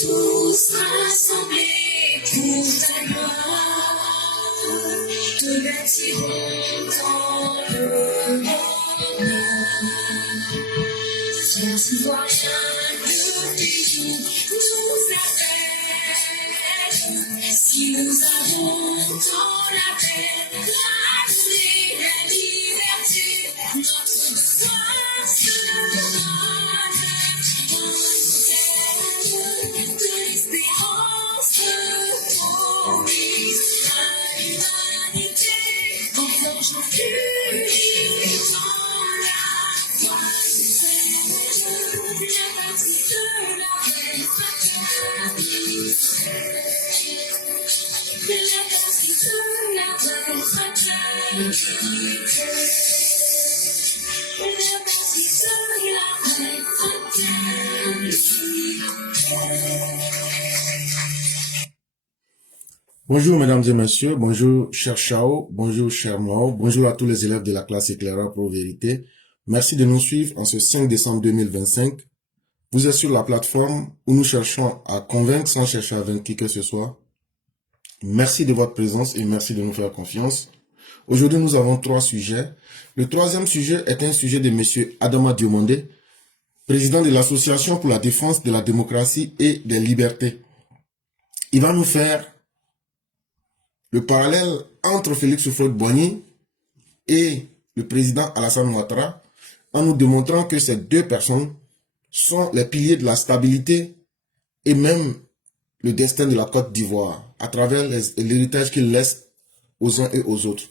Tous rassemblés pour ta gloire, te bâtirons dans le bonheur. Sans voir chaque jour nous appelle. Si nous avons dans la paix, la joie, la liberté, notre soir se donne. De l'espérance promise à l'humanité, en forgeant unis dans la foi du Seigneur, la partie de la reine fraternité. La partie de la reine fraternité. La partie de la reine fraternité. Bonjour mesdames et messieurs, bonjour cher Chao, bonjour cher Mao, bonjour à tous les élèves de la classe éclaireur pour vérité. Merci de nous suivre en ce 5 décembre 2025. Vous êtes sur la plateforme où nous cherchons à convaincre sans chercher à vaincre qui que ce soit. Merci de votre présence et merci de nous faire confiance. Aujourd'hui, nous avons 3 sujets. Le troisième sujet est un sujet de monsieur Adama Diomandé, président de l'Association pour la défense de la démocratie et des libertés. Il va nous faire le parallèle entre Félix Houphouët-Boigny et le président Alassane Ouattara en nous démontrant que ces deux personnes sont les piliers de la stabilité et même le destin de la Côte d'Ivoire à travers l'héritage qu'ils laissent aux uns et aux autres.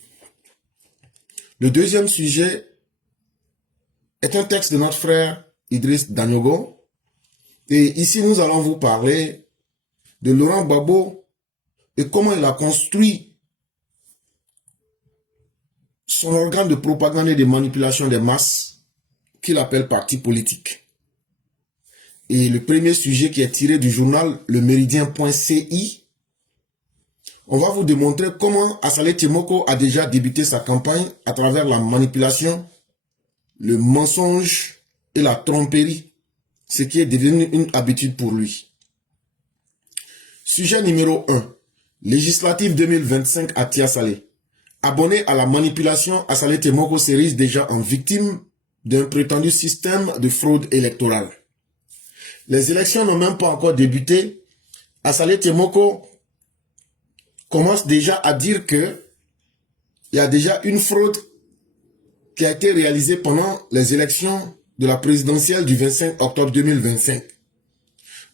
Le deuxième sujet est un texte de notre frère Idriss Danyogo et ici nous allons vous parler de Laurent Gbagbo et comment il a construit son organe de propagande et de manipulation des masses qu'il appelle parti politique. Et le premier sujet qui est tiré du journal Le Méridien.ci, on va vous démontrer comment Assalé Thiemoko a déjà débuté sa campagne à travers la manipulation, le mensonge et la tromperie, ce qui est devenu une habitude pour lui. Sujet numéro 1. Législative 2025 à Tia-Salé. Abonné à la manipulation, Assalé Thiemoko s'érige déjà en victime d'un prétendu système de fraude électorale. Les élections n'ont même pas encore débuté. Assalé Thiemoko commence déjà à dire que il y a déjà une fraude qui a été réalisée pendant les élections de la présidentielle du 25 octobre 2025.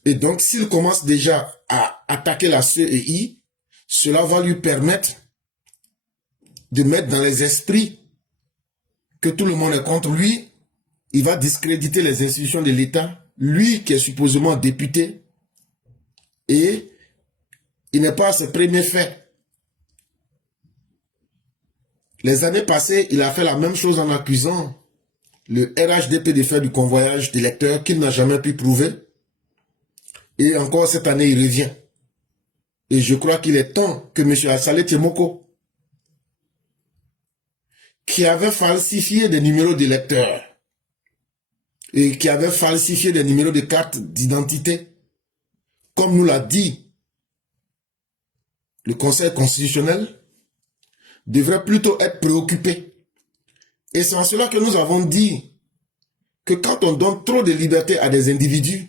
Et donc, s'il commence déjà à attaquer la CEI, cela va lui permettre de mettre dans les esprits que tout le monde est contre lui. Il va discréditer les institutions de l'État, lui qui est supposément député, et il n'est pas à ses premiers faits. Les années passées, il a fait la même chose en accusant le RHDP de faire du convoyage d'électeurs qu'il n'a jamais pu prouver. Et encore cette année, il revient. Et je crois qu'il est temps que M. Assalé Thiemoko, qui avait falsifié des numéros d'électeurs et qui avait falsifié des numéros de carte d'identité, comme nous l'a dit le Conseil constitutionnel, devrait plutôt être préoccupé. Et c'est en cela que nous avons dit que quand on donne trop de liberté à des individus,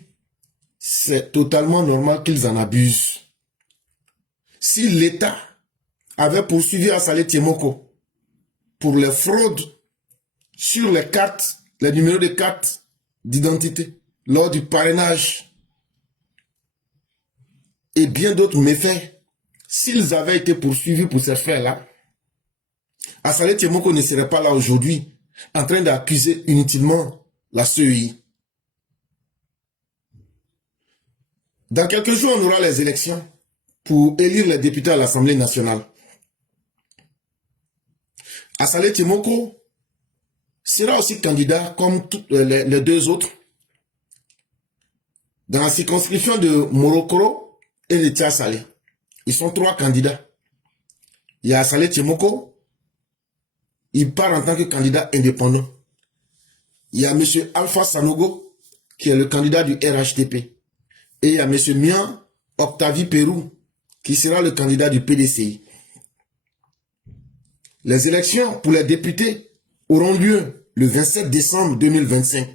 c'est totalement normal qu'ils en abusent. Si l'État avait poursuivi Assalé Thiemoko pour les fraudes sur les cartes, les numéros de cartes d'identité, lors du parrainage et bien d'autres méfaits, s'ils avaient été poursuivis pour ces faits-là, Assalé Thiemoko ne serait pas là aujourd'hui en train d'accuser inutilement la CEI. Dans quelques jours, on aura les élections pour élire les députés à l'Assemblée nationale. Assalé Thiemoko sera aussi candidat comme les deux autres dans la circonscription de Morokoro et de Tia-Salé. Ils sont 3 candidats. Il y a Assalé Thiemoko, il part en tant que candidat indépendant. Il y a M. Alpha Sanogo, qui est le candidat du RHDP. Et il y a M. Mian Octavie Pérou, qui sera le candidat du PDCI. Les élections pour les députés auront lieu le 27 décembre 2025.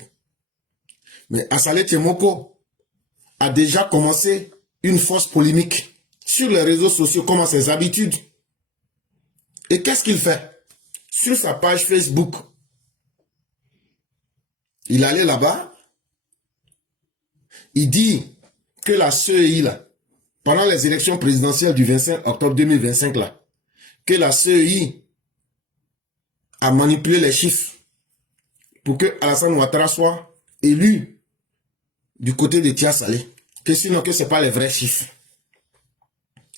Mais Assalé Tchemoko a déjà commencé une fausse polémique sur les réseaux sociaux comme à ses habitudes. Et qu'est-ce qu'il fait? Sur sa page Facebook, il allait là-bas, il dit que la CEI, là, pendant les élections présidentielles du 25 octobre 2025, là, que la CEI a manipulé les chiffres pour que Alassane Ouattara soit élu du côté de Tia Salé, que sinon que ce n'est pas les vrais chiffres.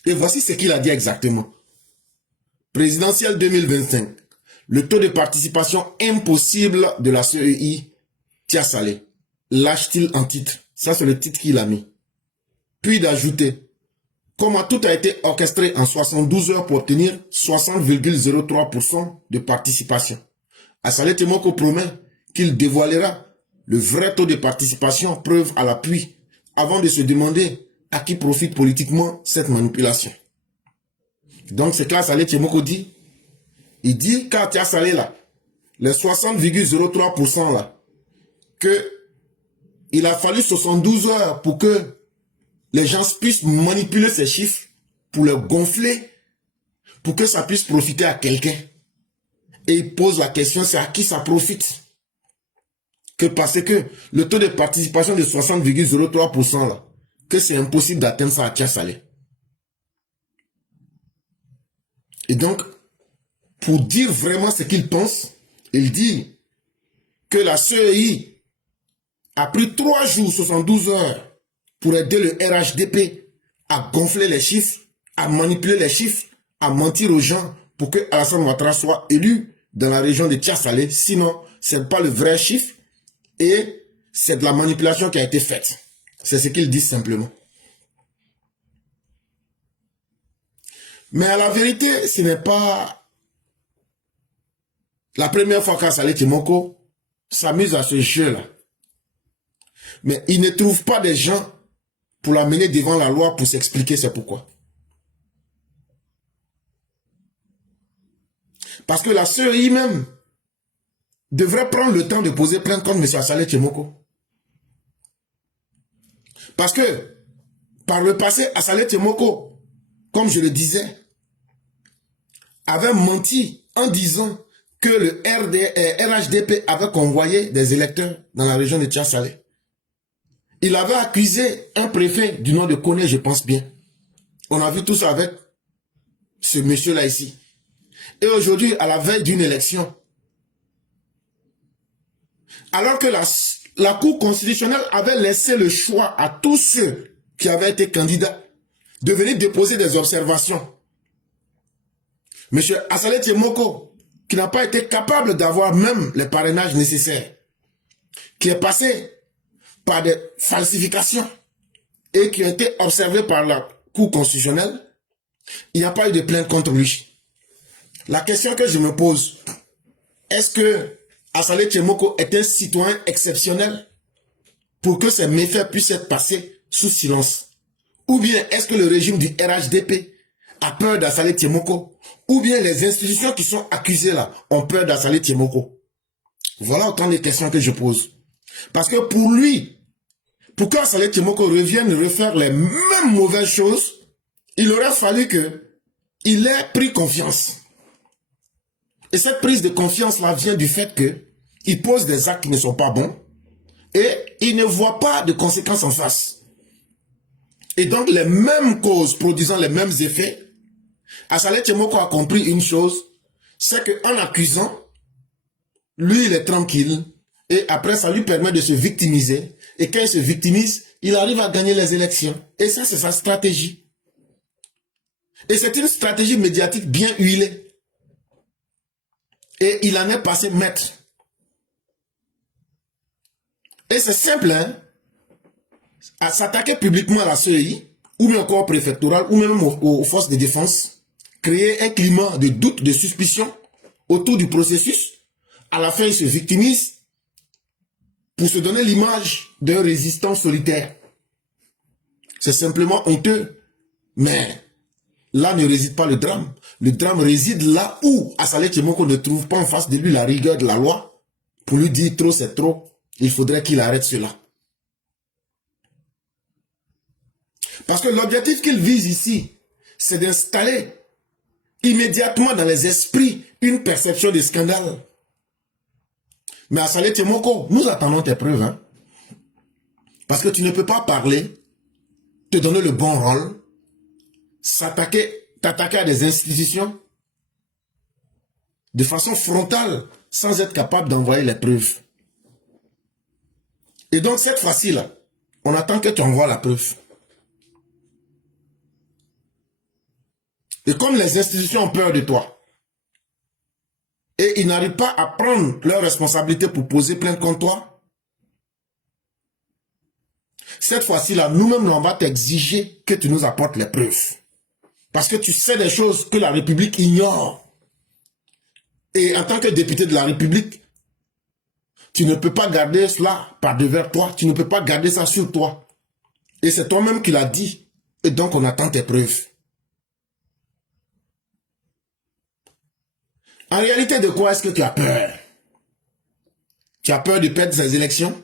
Et voici ce qu'il a dit exactement. Présidentielle 2025, le taux de participation impossible de la CEI, Tia Salé. Lâche-t-il en titre? Ça, c'est le titre qu'il a mis. Puis d'ajouter, comment tout a été orchestré en 72 heures pour obtenir 60,03% de participation. Assalé Tchemoko promet qu'il dévoilera le vrai taux de participation, preuve à l'appui, avant de se demander à qui profite politiquement cette manipulation. Donc c'est que Assalé Tchemoko dit, il dit qu'à Tia Salé là, les 60,03% là, que il a fallu 72 heures pour que les gens puissent manipuler ces chiffres, pour les gonfler, pour que ça puisse profiter à quelqu'un. Et il pose la question, c'est à qui ça profite? Que parce que le taux de participation de 60,03% là, que c'est impossible d'atteindre ça à Tia Salé. Et donc, pour dire vraiment ce qu'il pense, il dit que la CEI a pris 3 jours, 72 heures, pour aider le RHDP à gonfler les chiffres, à manipuler les chiffres, à mentir aux gens pour que Alassane Ouattara soit élu dans la région de Tia Salé. Sinon, ce n'est pas le vrai chiffre et c'est de la manipulation qui a été faite. C'est ce qu'ils disent simplement. Mais à la vérité, ce n'est pas la première fois qu'Assalé Tchemoko s'amuse à ce jeu-là. Mais il ne trouve pas des gens pour l'amener devant la loi pour s'expliquer c'est pourquoi. Parce que la CEI même devrait prendre le temps de poser plainte contre M. Assalé Tchemoko. Parce que par le passé, Assalé Tchemoko, comme je le disais, avait menti en disant que le RHDP avait convoyé des électeurs dans la région de Tia Salé. Il avait accusé un préfet du nom de Koné, je pense bien. On a vu tout ça avec ce monsieur-là ici. Et aujourd'hui, à la veille d'une élection, alors que la Cour constitutionnelle avait laissé le choix à tous ceux qui avaient été candidats de venir déposer des observations. Monsieur Assalé Tchemoko, qui n'a pas été capable d'avoir même les parrainages nécessaires, qui est passé par des falsifications et qui ont été observées par la Cour constitutionnelle, il n'y a pas eu de plainte contre lui. La question que je me pose, est-ce que Assalé Tchemoko est un citoyen exceptionnel pour que ces méfaits puissent être passés sous silence? Ou bien est-ce que le régime du RHDP a peur d'Assalé Tchemoko? Ou bien les institutions qui sont accusées là ont peur d'Assalé Tchemoko? Voilà autant de questions que je pose. Parce que pour lui, pour qu'Assalé Tchemoko revienne refaire les mêmes mauvaises choses, il aurait fallu qu'il ait pris confiance. Et cette prise de confiance-là vient du fait qu'il pose des actes qui ne sont pas bons et il ne voit pas de conséquences en face. Et donc les mêmes causes produisant les mêmes effets, Assalé Tchemoko a compris une chose, c'est qu'en accusant, lui il est tranquille et après ça lui permet de se victimiser. Et quand il se victimise, il arrive à gagner les élections. Et ça, c'est sa stratégie. Et c'est une stratégie médiatique bien huilée. Et il en est passé maître. Et c'est simple, hein, à s'attaquer publiquement à la CEI, ou même au corps préfectoral, ou même aux forces de défense, créer un climat de doute, de suspicion autour du processus. À la fin, il se victimise pour se donner l'image d'un résistant solitaire. C'est simplement honteux. Mais là ne réside pas le drame. Le drame réside là où Assalé Tchemoko ne trouve pas en face de lui la rigueur de la loi pour lui dire trop c'est trop. Il faudrait qu'il arrête cela. Parce que l'objectif qu'il vise ici, c'est d'installer immédiatement dans les esprits une perception de scandale. Mais Assalé Tchemoko, nous attendons tes preuves. Hein? Parce que tu ne peux pas parler, te donner le bon rôle, t'attaquer à des institutions de façon frontale sans être capable d'envoyer les preuves. Et donc cette fois-ci-là, on attend que tu envoies la preuve. Et comme les institutions ont peur de toi, et ils n'arrivent pas à prendre leurs responsabilités pour poser plainte contre toi, cette fois-ci-là, nous-mêmes, on va t'exiger que tu nous apportes les preuves. Parce que tu sais des choses que la République ignore. Et en tant que député de la République, tu ne peux pas garder cela par devers toi. Tu ne peux pas garder ça sur toi. Et c'est toi-même qui l'as dit. Et donc, on attend tes preuves. En réalité, de quoi est-ce que tu as peur? Tu as peur de perdre ces élections?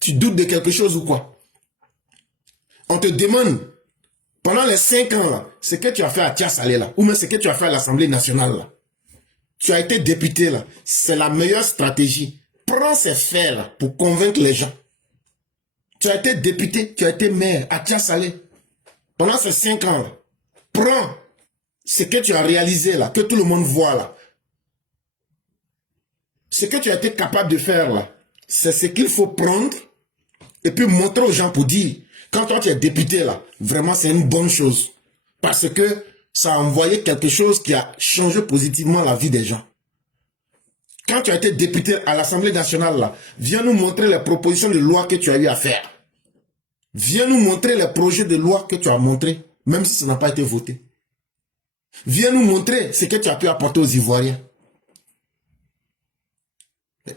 Tu doutes de quelque chose ou quoi? On te demande, pendant les 5 ans, là, ce que tu as fait à Tiasalé, là, ou même ce que tu as fait à l'Assemblée nationale, là, tu as été député, là, c'est la meilleure stratégie. Prends ces faits, là, pour convaincre les gens. Tu as été député, tu as été maire à Tiasalé. Pendant ces 5 ans, là, prends ce que tu as réalisé, là, que tout le monde voit, là. Ce que tu as été capable de faire, là, c'est ce qu'il faut prendre et puis montrer aux gens pour dire, quand toi tu es député, là, vraiment c'est une bonne chose. Parce que ça a envoyé quelque chose qui a changé positivement la vie des gens. Quand tu as été député à l'Assemblée nationale, là, viens nous montrer les propositions de loi que tu as eu à faire. Viens nous montrer les projets de loi que tu as montrés, même si ça n'a pas été voté. Viens nous montrer ce que tu as pu apporter aux Ivoiriens.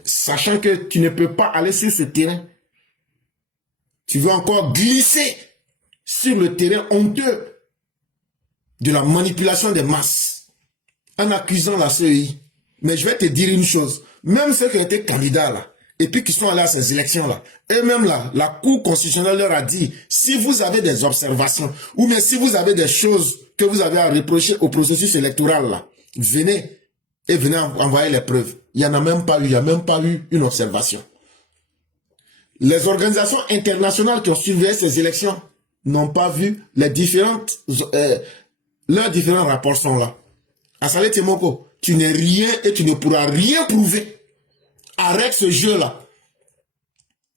Sachant que tu ne peux pas aller sur ce terrain. Tu veux encore glisser sur le terrain honteux de la manipulation des masses en accusant la CEI. Mais je vais te dire une chose. Même ceux qui ont été candidats là, et puis qui sont allés à ces élections-là, eux-mêmes là, la Cour constitutionnelle leur a dit, si vous avez des observations, ou bien si vous avez des choses que vous avez à reprocher au processus électoral là, venez et venez envoyer les preuves. Il n'y en a même pas eu, il n'y a même pas eu une observation. Les organisations internationales qui ont suivi ces élections n'ont pas vu les différentes, leurs différents rapports sont là. Assalé Tchemoko, tu n'es rien et tu ne pourras rien prouver. Arrête ce jeu-là.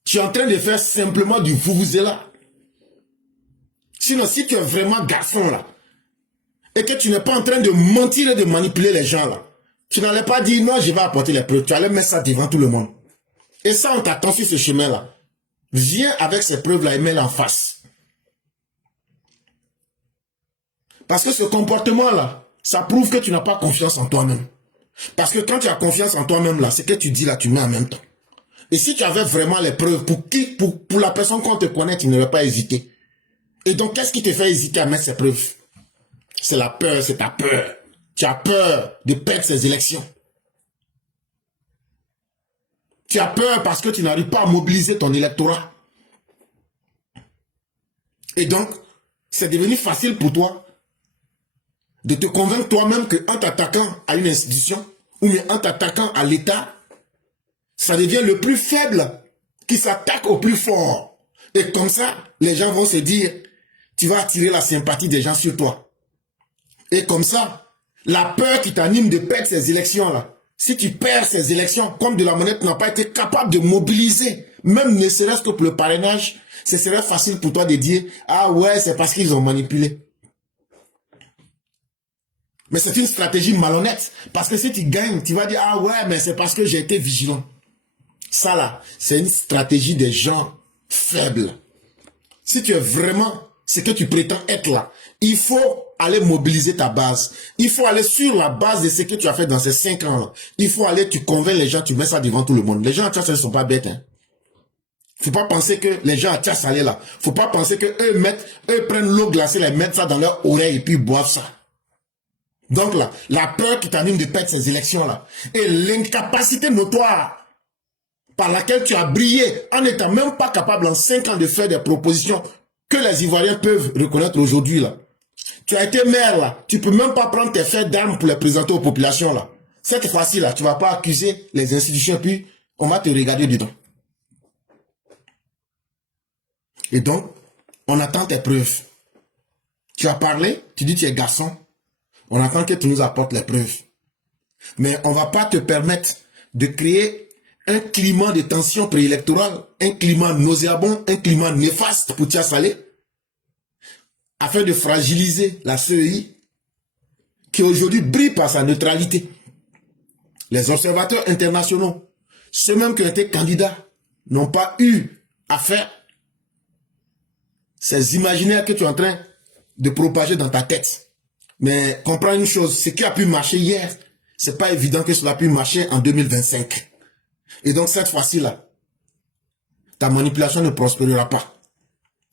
Tu es en train de faire simplement du vuvuzela. Sinon, si tu es vraiment garçon là, et que tu n'es pas en train de mentir et de manipuler les gens là, tu n'allais pas dire non, je vais apporter les preuves. Tu allais mettre ça devant tout le monde. Et ça, on t'attend sur ce chemin-là. Viens avec ces preuves-là et mets-les en face. Parce que ce comportement-là, ça prouve que tu n'as pas confiance en toi-même. Parce que quand tu as confiance en toi-même, là, ce que tu dis là, tu mets en même temps. Et si tu avais vraiment les preuves, pour la personne qu'on te connaît, tu n'aurais pas hésité. Et donc, qu'est-ce qui te fait hésiter à mettre ces preuves? C'est la peur, c'est ta peur. Tu as peur de perdre ces élections. Tu as peur parce que tu n'arrives pas à mobiliser ton électorat. Et donc, c'est devenu facile pour toi de te convaincre toi-même qu'en t'attaquant à une institution ou bien en t'attaquant à l'État, ça devient le plus faible qui s'attaque au plus fort. Et comme ça, les gens vont se dire, tu vas attirer la sympathie des gens sur toi. Et comme ça, la peur qui t'anime de perdre ces élections-là, si tu perds ces élections, comme de la monnaie, tu n'as pas été capable de mobiliser, même ne serait-ce que pour le parrainage, ce serait facile pour toi de dire, ah ouais, c'est parce qu'ils ont manipulé. Mais c'est une stratégie malhonnête. Parce que si tu gagnes, tu vas dire, ah ouais, mais c'est parce que j'ai été vigilant. Ça là, c'est une stratégie des gens faibles. Si tu es vraiment ce que tu prétends être là, il faut aller mobiliser ta base. Il faut aller sur la base de ce que tu as fait dans ces 5 ans là. Il faut aller, tu convaincs les gens, tu mets ça devant tout le monde. Les gens, ça ne sont pas bêtes. Hein. Faut pas penser que les gens à Tia Salé là, faut pas penser que eux prennent l'eau glacée, les mettent ça dans leur oreille et puis boivent ça. Donc là, la peur qui t'anime de perdre ces élections là, et l'incapacité notoire par laquelle tu as brillé en n'étant même pas capable en 5 ans de faire des propositions que les Ivoiriens peuvent reconnaître aujourd'hui là. Tu as été maire là, tu peux même pas prendre tes faits d'armes pour les présenter aux populations là. C'est facile là, tu vas pas accuser les institutions puis on va te regarder dedans. Et donc, on attend tes preuves. Tu as parlé, tu dis que tu es garçon. On attend que tu nous apportes les preuves. Mais on ne va pas te permettre de créer un climat de tension préélectorale, un climat nauséabond, un climat néfaste pour Tia Salé, afin de fragiliser la CEI, qui aujourd'hui brille par sa neutralité. Les observateurs internationaux, ceux mêmes qui ont été candidats, n'ont pas eu à faire ces imaginaires que tu es en train de propager dans ta tête. Mais comprends une chose, ce qui a pu marcher hier, c'est pas évident que cela puisse marcher en 2025. Et donc cette fois-ci-là, ta manipulation ne prospérera pas.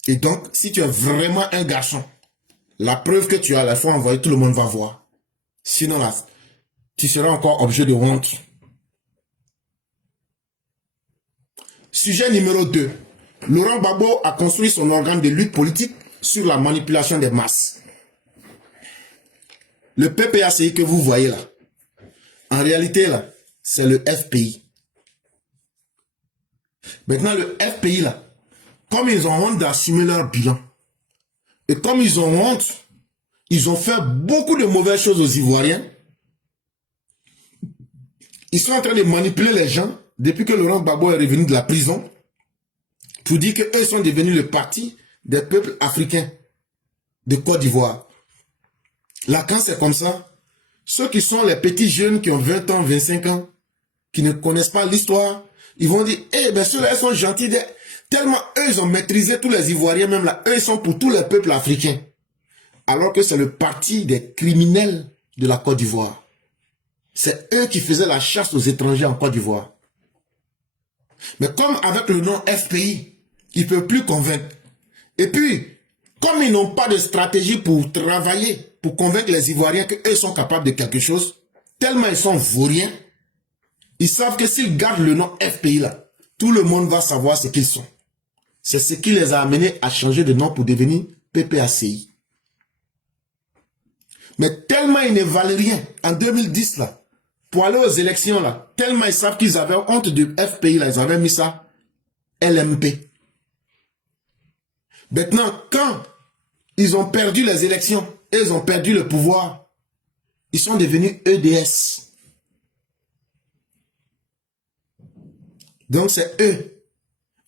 Et donc, si tu es vraiment un garçon, la preuve que tu as, la fois envoyée, tout le monde va voir. Sinon là, tu seras encore objet de honte. Sujet numéro 2. Laurent Gbagbo a construit son organe de lutte politique sur la manipulation des masses. Le PPACI que vous voyez là, en réalité là, c'est le FPI. Maintenant le FPI là, comme ils ont honte d'assumer leur bilan, et comme ils ont honte, ils ont fait beaucoup de mauvaises choses aux Ivoiriens, ils sont en train de manipuler les gens depuis que Laurent Gbagbo est revenu de la prison, pour dire qu'eux sont devenus le parti des peuples africains de Côte d'Ivoire. Là, quand c'est comme ça, ceux qui sont les petits jeunes qui ont 20 ans, 25 ans, qui ne connaissent pas l'histoire, ils vont dire, eh bien ceux-là, ils sont gentils, tellement eux, ils ont maîtrisé tous les Ivoiriens, même là, eux, ils sont pour tous les peuples africains. Alors que c'est le parti des criminels de la Côte d'Ivoire. C'est eux qui faisaient la chasse aux étrangers en Côte d'Ivoire. Mais comme avec le nom FPI, ils ne peuvent plus convaincre. Et puis, comme ils n'ont pas de stratégie pour travailler, pour convaincre les Ivoiriens qu'eux sont capables de quelque chose, tellement ils sont vauriens, ils savent que s'ils gardent le nom FPI là, tout le monde va savoir ce qu'ils sont. C'est ce qui les a amenés à changer de nom pour devenir PPACI. Mais tellement ils ne valent rien, en 2010 là, pour aller aux élections là, tellement ils savent qu'ils avaient honte de FPI là, ils avaient mis ça LMP. Maintenant, quand ils ont perdu les élections et ils ont perdu le pouvoir, ils sont devenus EDS. Donc c'est eux.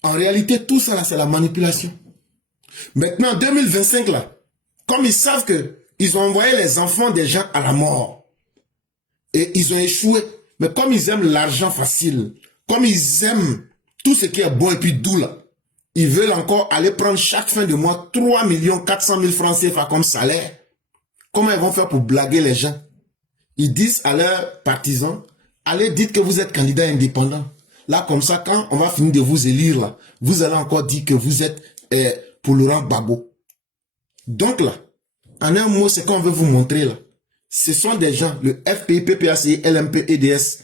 En réalité, tout ça là, c'est la manipulation. Maintenant, en 2025 là, comme ils savent que ils ont envoyé les enfants des gens à la mort, et ils ont échoué. Mais comme ils aiment l'argent facile, comme ils aiment tout ce qui est bon et puis doux là, ils veulent encore aller prendre chaque fin de mois 3 400 000 francs CFA comme salaire. Comment ils vont faire pour blaguer les gens? Ils disent à leurs partisans, allez dites que vous êtes candidat indépendant. Là comme ça, quand on va finir de vous élire là, vous allez encore dire que vous êtes pour Laurent Gbagbo. Donc là, en un mot, ce qu'on veut vous montrer là, ce sont des gens, le FPI, PPACI, LMP, EDS,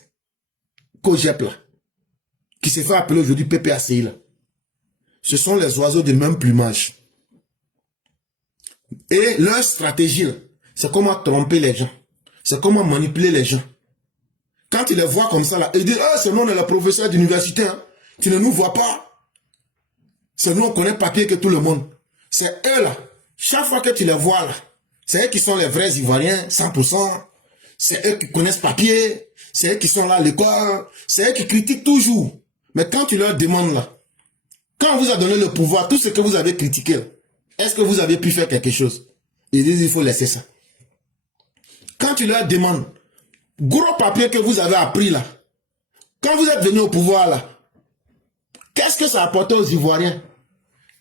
COGEP là, qui se fait appeler aujourd'hui PPACI là. Ce sont les oiseaux de même plumage. Et leur stratégie, c'est comment tromper les gens. C'est comment manipuler les gens. Quand tu les vois comme ça, là, ils disent, ah, c'est nous, on est le professeur d'université, hein. Tu ne nous vois pas. C'est nous, on connaît papier que tout le monde. C'est eux, là. Chaque fois que tu les vois, là, c'est eux qui sont les vrais Ivoiriens, 100%. C'est eux qui connaissent papier. C'est eux qui sont là à l'école. C'est eux qui critiquent toujours. Mais quand tu leur demandes, là, quand on vous a donné le pouvoir, tout ce que vous avez critiqué, est-ce que vous avez pu faire quelque chose? Ils disent, il faut laisser ça. Quand tu leur demandes, gros papier que vous avez appris là, quand vous êtes venu au pouvoir là, qu'est-ce que ça a apporté aux Ivoiriens?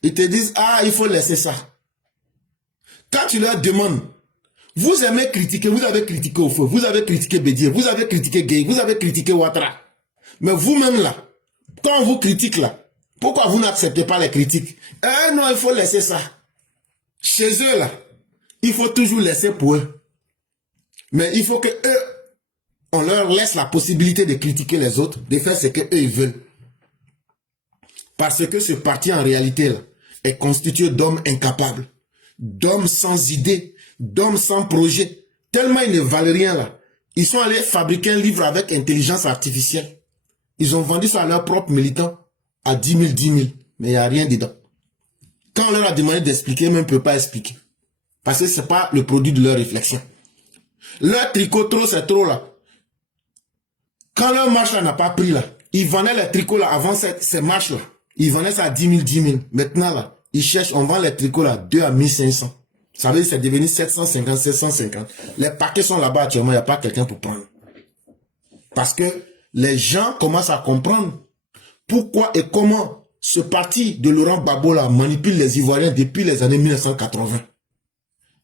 Ils te disent, ah, il faut laisser ça. Quand tu leur demandes, vous aimez critiquer, vous avez critiqué au feu, vous avez critiqué Bédier, vous avez critiqué Gueye, vous avez critiqué Ouattara. Mais vous-même là, quand on vous critique là, Pourquoi vous n'acceptez pas les critiques? Non, il faut laisser ça. Chez eux, là, il faut toujours laisser pour eux. Mais il faut que eux, on leur laisse la possibilité de critiquer les autres, de faire ce qu'eux ils veulent. Parce que ce parti, en réalité, là, est constitué d'hommes incapables, d'hommes sans idées, d'hommes sans projet. Tellement ils ne valent rien, là. Ils sont allés fabriquer un livre avec intelligence artificielle. Ils ont vendu ça à leurs propres militants à 10 000, 10 000. Mais il n'y a rien dedans. Quand on leur a demandé d'expliquer, ils ne peuvent pas expliquer. Parce que ce n'est pas le produit de leur réflexion. Leur tricot trop, c'est trop là. Quand leur marche là n'a pas pris là, ils vendaient les tricots là avant ces marches là. Ils vendaient ça à 10 000, 10 000. Maintenant là, ils cherchent, on vend les tricots là 2 à 1500. Ça veut dire que c'est devenu 750, 750. Les paquets sont là-bas actuellement, il n'y a pas quelqu'un pour prendre. Parce que les gens commencent à comprendre pourquoi et comment ce parti de Laurent Gbagbo là manipule les Ivoiriens depuis les années 1980.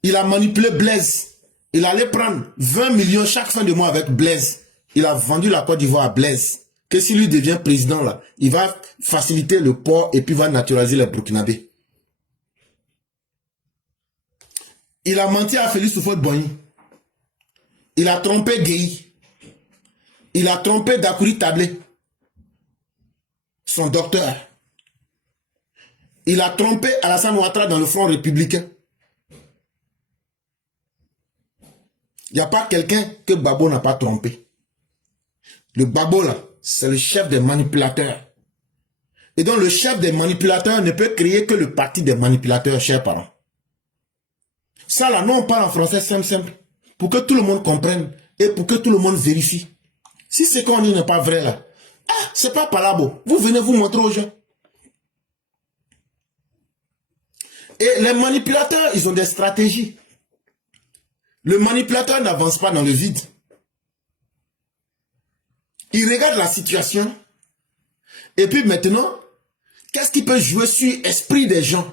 Il a manipulé Blaise. Il allait prendre 20 millions chaque fin de mois avec Blaise. Il a vendu la Côte d'Ivoire à Blaise. Que s'il lui devient président là, il va faciliter le port et puis va naturaliser les Burkinabés. Il a menti à Félix Houphouët-Boigny. Il a trompé Gueye. Il a trompé Dakouri Tablé, son docteur. Il a trompé Alassane Ouattara dans le Front républicain. Il n'y a pas quelqu'un que Gbagbo n'a pas trompé. Le Gbagbo là, c'est le chef des manipulateurs. Et donc le chef des manipulateurs ne peut créer que le parti des manipulateurs, chers parents. Ça là, nous on parle en français simple. Pour que tout le monde comprenne et pour que tout le monde vérifie. Si ce qu'on dit n'est pas vrai là, c'est pas palabo. Vous venez vous montrer aux gens. Et les manipulateurs, ils ont des stratégies. Le manipulateur n'avance pas dans le vide. Il regarde la situation. Et puis maintenant, qu'est-ce qui peut jouer sur l'esprit des gens?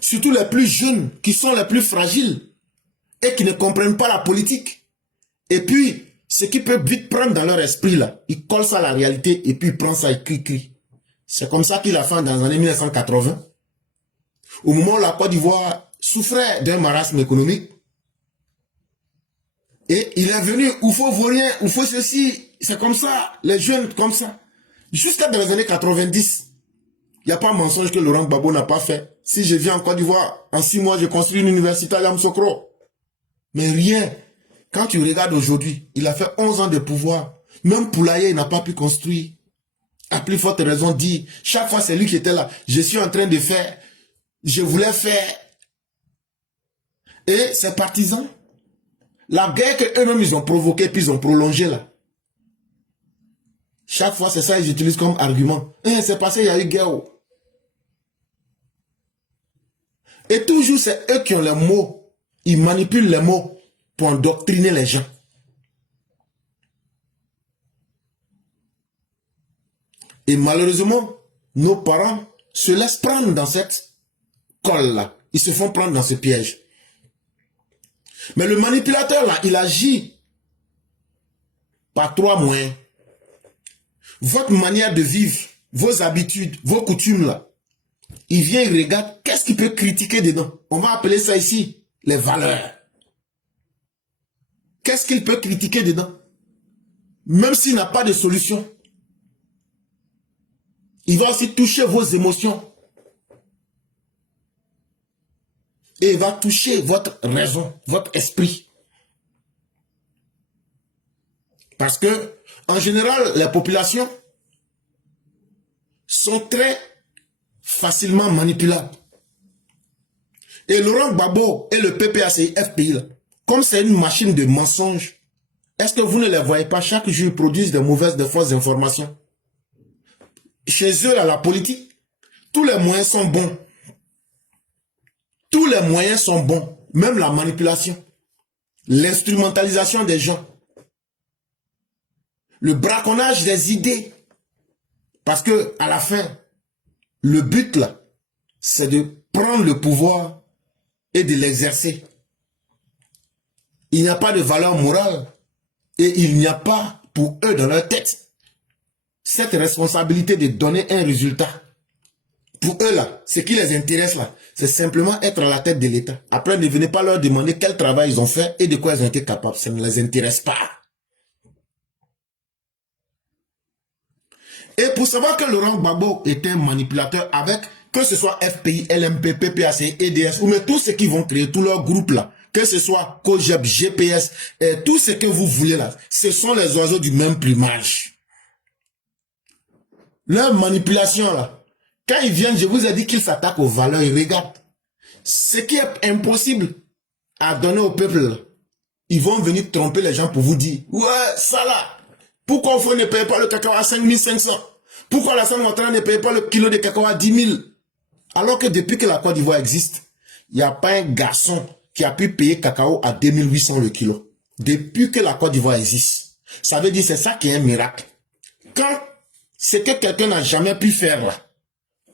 Surtout les plus jeunes, qui sont les plus fragiles et qui ne comprennent pas la politique. Et puis, ce qui peut vite prendre dans leur esprit là, il colle ça à la réalité et puis il prend ça et crie. C'est comme ça qu'il a fait dans les années 1980. Au moment où la Côte d'Ivoire souffrait d'un marasme économique. Et il est venu, il faut vaurien, il faut ceci. C'est comme ça, les jeunes comme ça. Jusqu'à dans les années 90. Il n'y a pas de mensonge que Laurent Gbagbo n'a pas fait. Si je viens en Côte d'Ivoire, en 6 mois, je construis une université à Yamoussoukro. Mais rien. Quand tu regardes aujourd'hui, il a fait 11 ans de pouvoir. Même Poulaye, il n'a pas pu construire. À plus forte raison dit, chaque fois c'est lui qui était là. Je suis en train de faire, je voulais faire. Et ses partisans, la guerre qu'eux-mêmes ils ont provoquée, puis ils ont prolongé là. Chaque fois c'est ça qu'ils utilisent comme argument. C'est passé, il y a eu guerre. Et toujours c'est eux qui ont les mots. Ils manipulent les mots pour endoctriner les gens. Et malheureusement, nos parents se laissent prendre dans cette colle-là. Ils se font prendre dans ce piège. Mais le manipulateur, là, il agit par 3 moyens. Votre manière de vivre, vos habitudes, vos coutumes, là. Il vient, il regarde, qu'est-ce qu'il peut critiquer dedans? On va appeler ça ici, les valeurs. Qu'est-ce qu'il peut critiquer dedans? Même s'il n'a pas de solution. Il va aussi toucher vos émotions. Et il va toucher votre raison, votre esprit. Parce que, en général, les populations sont très facilement manipulables. Et Laurent Gbagbo et le PPACI FPI, là, comme c'est une machine de mensonges, est-ce que vous ne les voyez pas? Chaque jour, ils produisent de mauvaises, de fausses informations. Chez eux, là, la politique, tous les moyens sont bons. Tous les moyens sont bons. Même la manipulation. L'instrumentalisation des gens. Le braconnage des idées. Parce que, à la fin, le but, là, c'est de prendre le pouvoir et de l'exercer. Il n'y a pas de valeur morale. Et il n'y a pas, pour eux, dans leur tête, cette responsabilité de donner un résultat. Pour eux là, ce qui les intéresse là, c'est simplement être à la tête de l'État. Après, ne venez pas leur demander quel travail ils ont fait et de quoi ils ont été capables. Ça ne les intéresse pas. Et pour savoir que Laurent Gbagbo était un manipulateur avec, que ce soit FPI, LMP, PPAC, EDS, ou mais tous ceux qui vont créer tout leur groupe là, que ce soit COGEP, GPS, et tout ce que vous voulez là, ce sont les oiseaux du même plumage. Leur manipulation là, quand ils viennent, je vous ai dit qu'ils s'attaquent aux valeurs, ils regardent. Ce qui est impossible à donner au peuple là, ils vont venir tromper les gens pour vous dire, ouais, ça là, pourquoi vous ne payez pas le cacao à 5500? Pourquoi la Sainte Ouattara ne paye pas le kilo de cacao à 10 000? Alors que depuis que la Côte d'Ivoire existe, il n'y a pas un garçon qui a pu payer cacao à 2800 le kilo. Depuis que la Côte d'Ivoire existe. Ça veut dire c'est ça qui est un miracle. Quand c'est que quelqu'un n'a jamais pu faire là,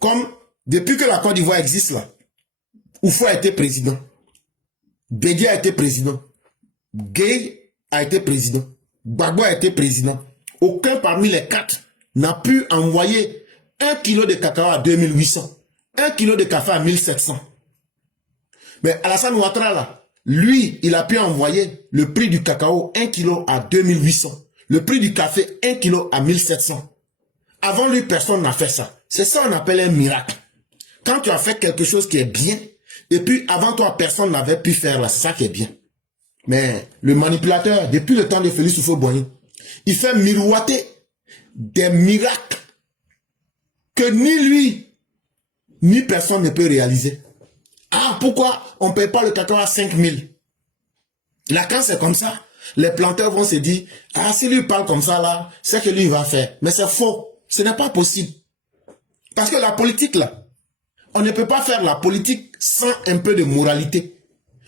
comme depuis que la Côte d'Ivoire existe là, Oufou a été président, Bédié a été président, Gueye a été président, Gbagbo a été président. Aucun parmi les quatre n'a pu envoyer 1 kilo de cacao à 2800, 1 kilo de café à 1700. Mais Alassane Ouattara là, lui, il a pu envoyer le prix du cacao 1 kilo à 2800, le prix du café 1 kilo à 1700. Avant lui, personne n'a fait ça. C'est ça qu'on appelle un miracle. Quand tu as fait quelque chose qui est bien, et puis avant toi, personne n'avait pu faire là, c'est ça qui est bien. Mais le manipulateur, depuis le temps de Félix Houphouët-Boigny, il fait miroiter des miracles que ni lui, ni personne ne peut réaliser. Ah, pourquoi on ne paye pas le cacao à 5000? Là, quand c'est comme ça, les planteurs vont se dire, ah, si lui parle comme ça là, c'est que lui il va faire. Mais c'est faux. Ce n'est pas possible. Parce que la politique là, on ne peut pas faire la politique sans un peu de moralité.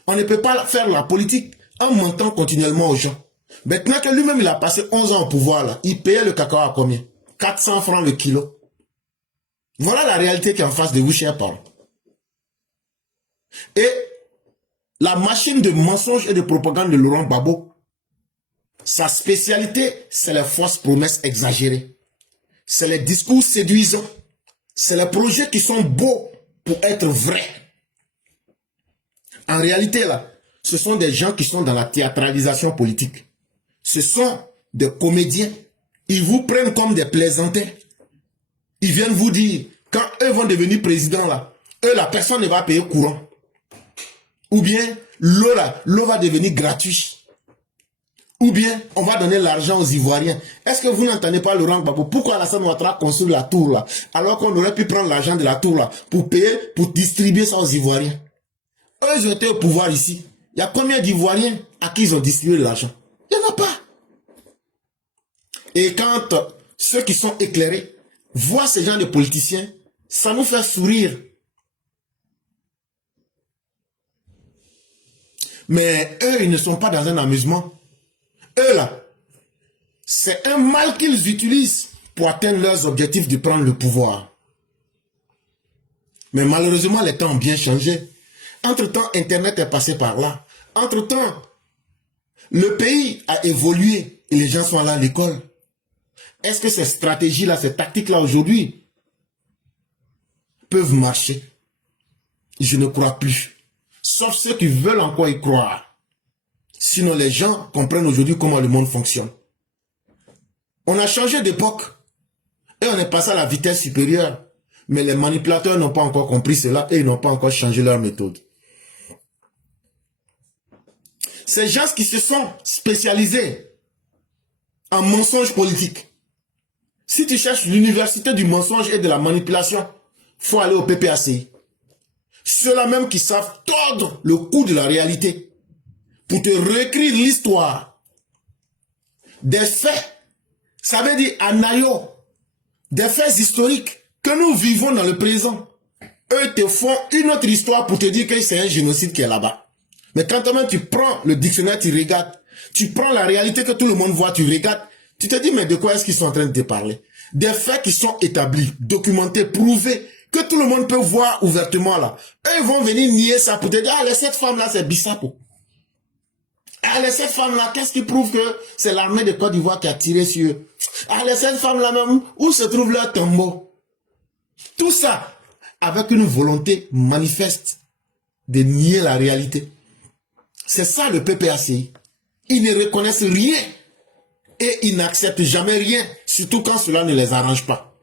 On ne peut pas faire la politique en mentant continuellement aux gens. Maintenant que lui-même il a passé 11 ans au pouvoir là, il payait le cacao à combien? 400 francs le kilo. Voilà la réalité qui est en face de vous, chers parents. Et la machine de mensonge et de propagande de Laurent Gbagbo, sa spécialité, c'est les fausses promesses exagérées. C'est les discours séduisants. C'est les projets qui sont beaux pour être vrais. En réalité, là, ce sont des gens qui sont dans la théâtralisation politique. Ce sont des comédiens. Ils vous prennent comme des plaisantins. Ils viennent vous dire, quand eux vont devenir présidents, là, eux, la personne ne va payer courant. Ou bien, l'eau va devenir gratuite. Ou bien, on va donner l'argent aux Ivoiriens. Est-ce que vous n'entendez pas Laurent Gbagbo? Pourquoi Alassane Ouattara construit la tour là? Alors qu'on aurait pu prendre l'argent de la tour là pour payer, pour distribuer ça aux Ivoiriens. Eux, ils ont été au pouvoir ici. Il y a combien d'Ivoiriens à qui ils ont distribué de l'argent? Il n'y en a pas. Et quand ceux qui sont éclairés voient ces gens de politiciens, ça nous fait sourire. Mais eux, ils ne sont pas dans un amusement. Eux là, c'est un mal qu'ils utilisent pour atteindre leurs objectifs de prendre le pouvoir. Mais malheureusement, les temps ont bien changé. Entre-temps, Internet est passé par là. Entre-temps, le pays a évolué et les gens sont allés à l'école. Est-ce que ces stratégies-là, ces tactiques-là aujourd'hui peuvent marcher? Je ne crois plus. Sauf ceux qui veulent encore y croire. Sinon, les gens comprennent aujourd'hui comment le monde fonctionne. On a changé d'époque et on est passé à la vitesse supérieure. Mais les manipulateurs n'ont pas encore compris cela et ils n'ont pas encore changé leur méthode. Ces gens qui se sont spécialisés en mensonges politiques. Si tu cherches l'université du mensonge et de la manipulation, il faut aller au PPACI. Ceux-là même qui savent tordre le cou de la réalité pour te réécrire l'histoire. Des faits, ça veut dire anayo, des faits historiques que nous vivons dans le présent. Eux te font une autre histoire pour te dire que c'est un génocide qui est là-bas. Mais quand toi-même tu prends le dictionnaire, tu regardes, tu prends la réalité que tout le monde voit, tu regardes, tu te dis mais de quoi est-ce qu'ils sont en train de te parler? Des faits qui sont établis, documentés, prouvés, que tout le monde peut voir ouvertement là. Eux ils vont venir nier ça pour te dire, ah, cette femme-là, c'est Bissapo. Ah, cette femme-là, qu'est-ce qui prouve que c'est l'armée de Côte d'Ivoire qui a tiré sur eux? Ah, cette femme-là même, où se trouve leur tombeau? Tout ça, avec une volonté manifeste de nier la réalité. C'est ça le PPACI. Ils ne reconnaissent rien et ils n'acceptent jamais rien, surtout quand cela ne les arrange pas.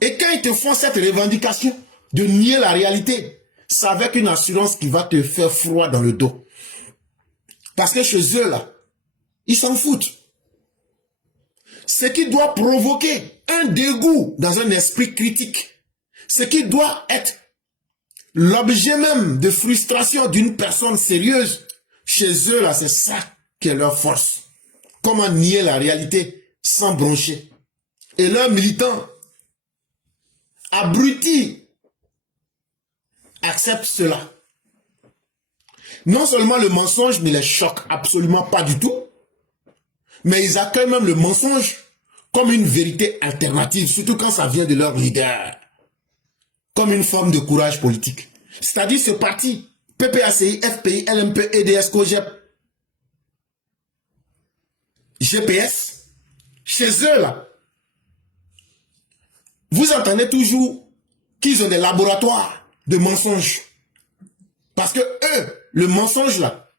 Et quand ils te font cette revendication de nier la réalité, c'est avec une assurance qui va te faire froid dans le dos. Parce que chez eux, là, ils s'en foutent. Ce qui doit provoquer un dégoût dans un esprit critique, ce qui doit être l'objet même de frustration d'une personne sérieuse, chez eux, là, c'est ça qui est leur force. Comment nier la réalité sans broncher. Et leurs militants, abrutis, acceptent cela. Non seulement le mensonge ne les choque absolument pas du tout, mais ils accueillent même le mensonge comme une vérité alternative, surtout quand ça vient de leur leader, comme une forme de courage politique. C'est-à-dire ce parti, PPACI, FPI, LMP, EDS, COGEP, GPS, chez eux là, vous entendez toujours qu'ils ont des laboratoires de mensonges. Parce que eux, le mensonge là,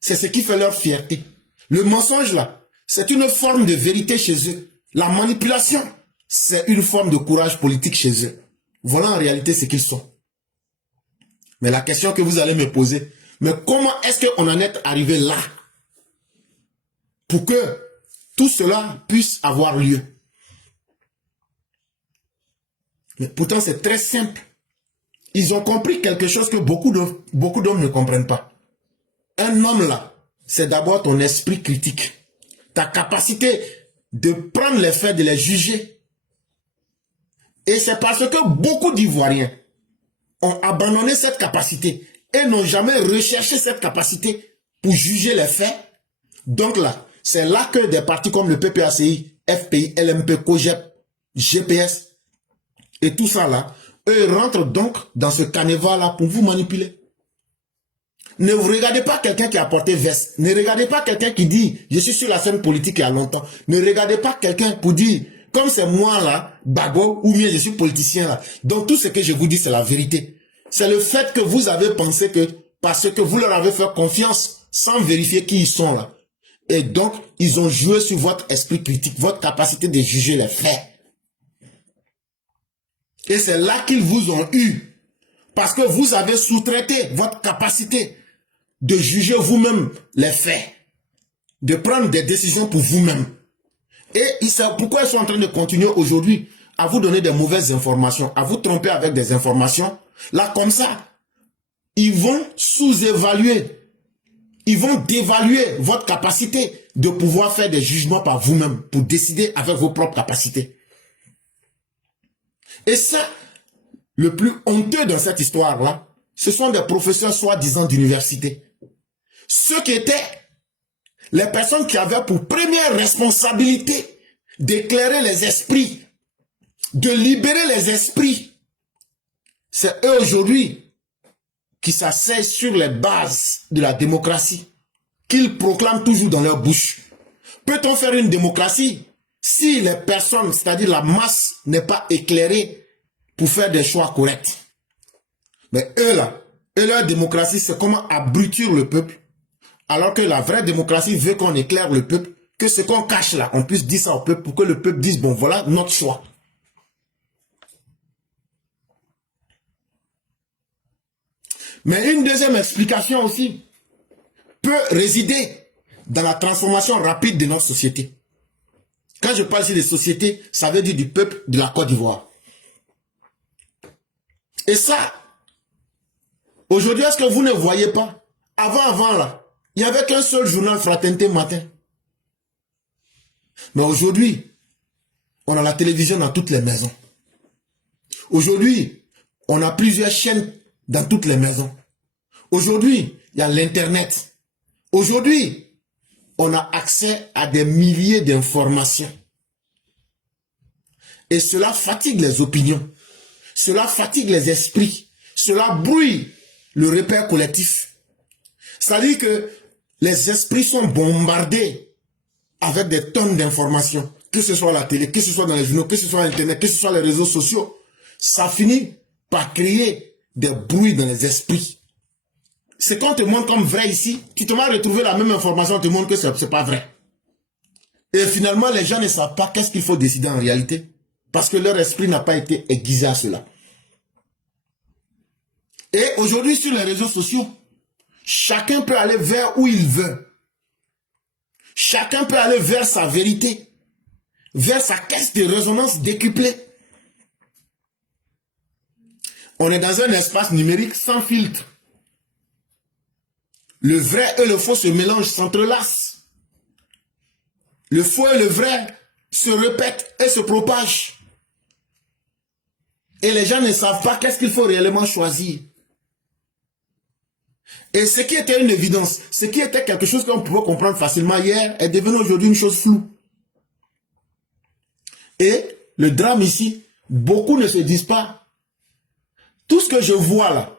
c'est ce qui fait leur fierté. Le mensonge là, c'est une forme de vérité chez eux. La manipulation, c'est une forme de courage politique chez eux. Voilà en réalité ce qu'ils sont. Mais la question que vous allez me poser, mais comment est-ce qu'on en est arrivé là pour que tout cela puisse avoir lieu? Mais pourtant c'est très simple. Ils ont compris quelque chose que beaucoup d'hommes ne comprennent pas. Un homme là, c'est d'abord ton esprit critique. Ta capacité de prendre les faits, de les juger. Et c'est parce que beaucoup d'Ivoiriens ont abandonné cette capacité et n'ont jamais recherché cette capacité pour juger les faits. Donc là, c'est là que des partis comme le PPACI, FPI, LMP, COGEP, GPS et tout ça là, eux rentrent donc dans ce canevas-là pour vous manipuler. Ne vous regardez pas quelqu'un qui a porté veste. Ne regardez pas quelqu'un qui dit « Je suis sur la scène politique il y a longtemps ». Ne regardez pas quelqu'un pour dire « Comme c'est moi là, Bago, ou bien je suis politicien là ». Donc tout ce que je vous dis, c'est la vérité. C'est le fait que vous avez pensé que, parce que vous leur avez fait confiance, sans vérifier qui ils sont là. Et donc, ils ont joué sur votre esprit critique, votre capacité de juger les faits. Et c'est là qu'ils vous ont eu. Parce que vous avez sous-traité votre capacité de juger vous-même les faits. De prendre des décisions pour vous-même. Et pourquoi ils sont en train de continuer aujourd'hui à vous donner des mauvaises informations, à vous tromper avec des informations. Là, comme ça, ils vont sous-évaluer, ils vont dévaluer votre capacité de pouvoir faire des jugements par vous-même, pour décider avec vos propres capacités. Et ça, le plus honteux dans cette histoire-là, ce sont des professeurs soi-disant d'université. Ceux qui étaient les personnes qui avaient pour première responsabilité d'éclairer les esprits, de libérer les esprits. C'est eux aujourd'hui qui s'asseyent sur les bases de la démocratie, qu'ils proclament toujours dans leur bouche. Peut-on faire une démocratie si les personnes, c'est-à-dire la masse, n'est pas éclairée pour faire des choix corrects? Mais eux là, leur démocratie, c'est comment abrutir le peuple, alors que la vraie démocratie veut qu'on éclaire le peuple, que ce qu'on cache là, on puisse dire ça au peuple pour que le peuple dise, bon voilà notre choix. Mais une deuxième explication aussi peut résider dans la transformation rapide de notre société. Quand je parle ici de société, ça veut dire du peuple de la Côte d'Ivoire. Et ça, aujourd'hui, est-ce que vous ne voyez pas? Avant là, il n'y avait qu'un seul journal Fraternité Matin. Mais aujourd'hui, on a la télévision dans toutes les maisons. Aujourd'hui, on a plusieurs chaînes dans toutes les maisons. Aujourd'hui, il y a l'Internet. Aujourd'hui, on a accès à des milliers d'informations. Et cela fatigue les opinions. Cela fatigue les esprits. Cela brouille le repère collectif. C'est-à-dire que les esprits sont bombardés avec des tonnes d'informations. que ce soit à la télé, que ce soit dans les journaux, que ce soit à Internet, que ce soit les réseaux sociaux, ça finit par créer des bruits dans les esprits. C'est quand on te montre comme vrai ici, tu te vas retrouver la même information, on te montre que ce n'est pas vrai. Et finalement, les gens ne savent pas qu'est-ce qu'il faut décider en réalité, parce que leur esprit n'a pas été aiguisé à cela. Et aujourd'hui, sur les réseaux sociaux, chacun peut aller vers où il veut. Chacun peut aller vers sa vérité, vers sa caisse de résonance décuplée. On est dans un espace numérique sans filtre. Le vrai et le faux se mélangent, s'entrelacent. Le faux et le vrai se répètent et se propagent. Et les gens ne savent pas qu'est-ce qu'il faut réellement choisir. Et ce qui était une évidence, ce qui était quelque chose qu'on pouvait comprendre facilement hier, est devenu aujourd'hui une chose floue. Et le drame ici, beaucoup ne se disent pas, tout ce que je vois là,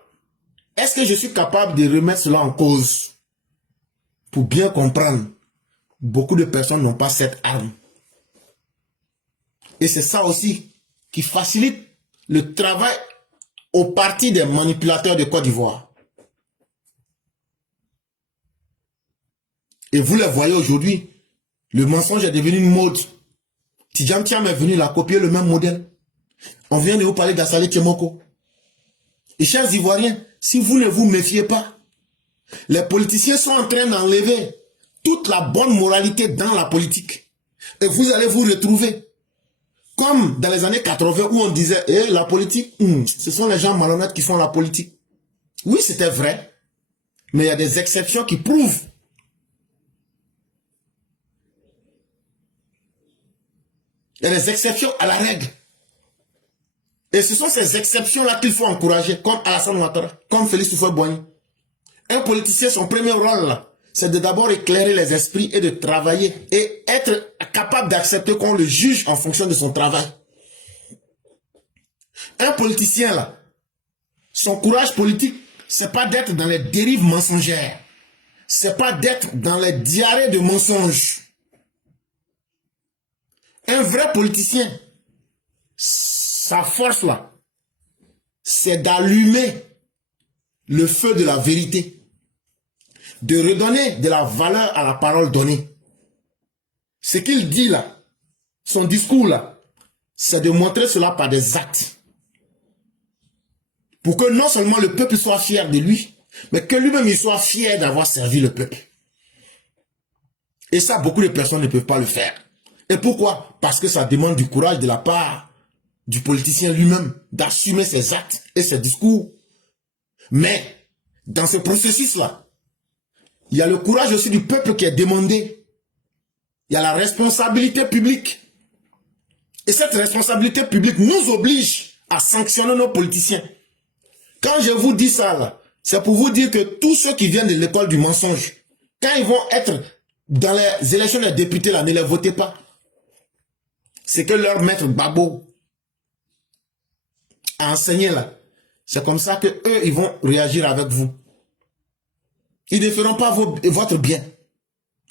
est-ce que je suis capable de remettre cela en cause? Pour bien comprendre, beaucoup de personnes n'ont pas cette arme. Et c'est ça aussi qui facilite le travail au parti des manipulateurs de Côte d'Ivoire. Et vous le voyez aujourd'hui, le mensonge est devenu une mode. Tidjam Thiam est venu, il a copié le même modèle. On vient de vous parler d'Assalé Tchemoko. Et chers Ivoiriens, si vous ne vous méfiez pas, les politiciens sont en train d'enlever toute la bonne moralité dans la politique. Et vous allez vous retrouver comme dans les années 80 où on disait la politique, ce sont les gens malhonnêtes qui font la politique. Oui, c'était vrai, mais il y a des exceptions qui prouvent. Il y a des exceptions à la règle. Et ce sont ces exceptions-là qu'il faut encourager, comme Alassane Ouattara, comme Félix Houphouët-Boigny. Un politicien, son premier rôle, c'est de d'abord éclairer les esprits et de travailler et être capable d'accepter qu'on le juge en fonction de son travail. Un politicien, là, son courage politique, c'est pas d'être dans les dérives mensongères. C'est pas d'être dans les diarrhées de mensonges. Un vrai politicien, sa force là, c'est d'allumer le feu de la vérité, de redonner de la valeur à la parole donnée. Ce qu'il dit là, son discours là, c'est de montrer cela par des actes. Pour que non seulement le peuple soit fier de lui, mais que lui-même il soit fier d'avoir servi le peuple. Et ça, beaucoup de personnes ne peuvent pas le faire. Et pourquoi? Parce que ça demande du courage de la part du politicien lui-même d'assumer ses actes et ses discours. Mais dans ce processus-là, il y a le courage aussi du peuple qui est demandé. Il y a la responsabilité publique. Et cette responsabilité publique nous oblige à sanctionner nos politiciens. Quand je vous dis ça, là, c'est pour vous dire que tous ceux qui viennent de l'école du mensonge, quand ils vont être dans les élections des députés, là, ne les votez pas. C'est que leur maître Babo a enseigné là. C'est comme ça que eux, ils vont réagir avec vous. Ils ne feront pas votre bien.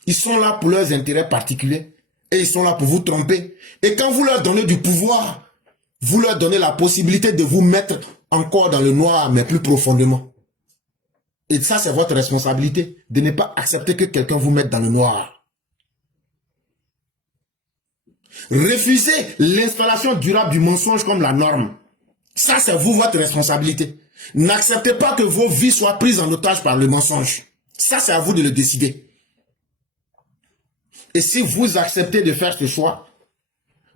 Ils sont là pour leurs intérêts particuliers. Et ils sont là pour vous tromper. Et quand vous leur donnez du pouvoir, vous leur donnez la possibilité de vous mettre encore dans le noir, mais plus profondément. Et ça, c'est votre responsabilité, de ne pas accepter que quelqu'un vous mette dans le noir. Refusez l'installation durable du mensonge comme la norme. Ça, c'est vous, votre responsabilité. N'acceptez pas que vos vies soient prises en otage par le mensonge. Ça, c'est à vous de le décider. Et si vous acceptez de faire ce choix,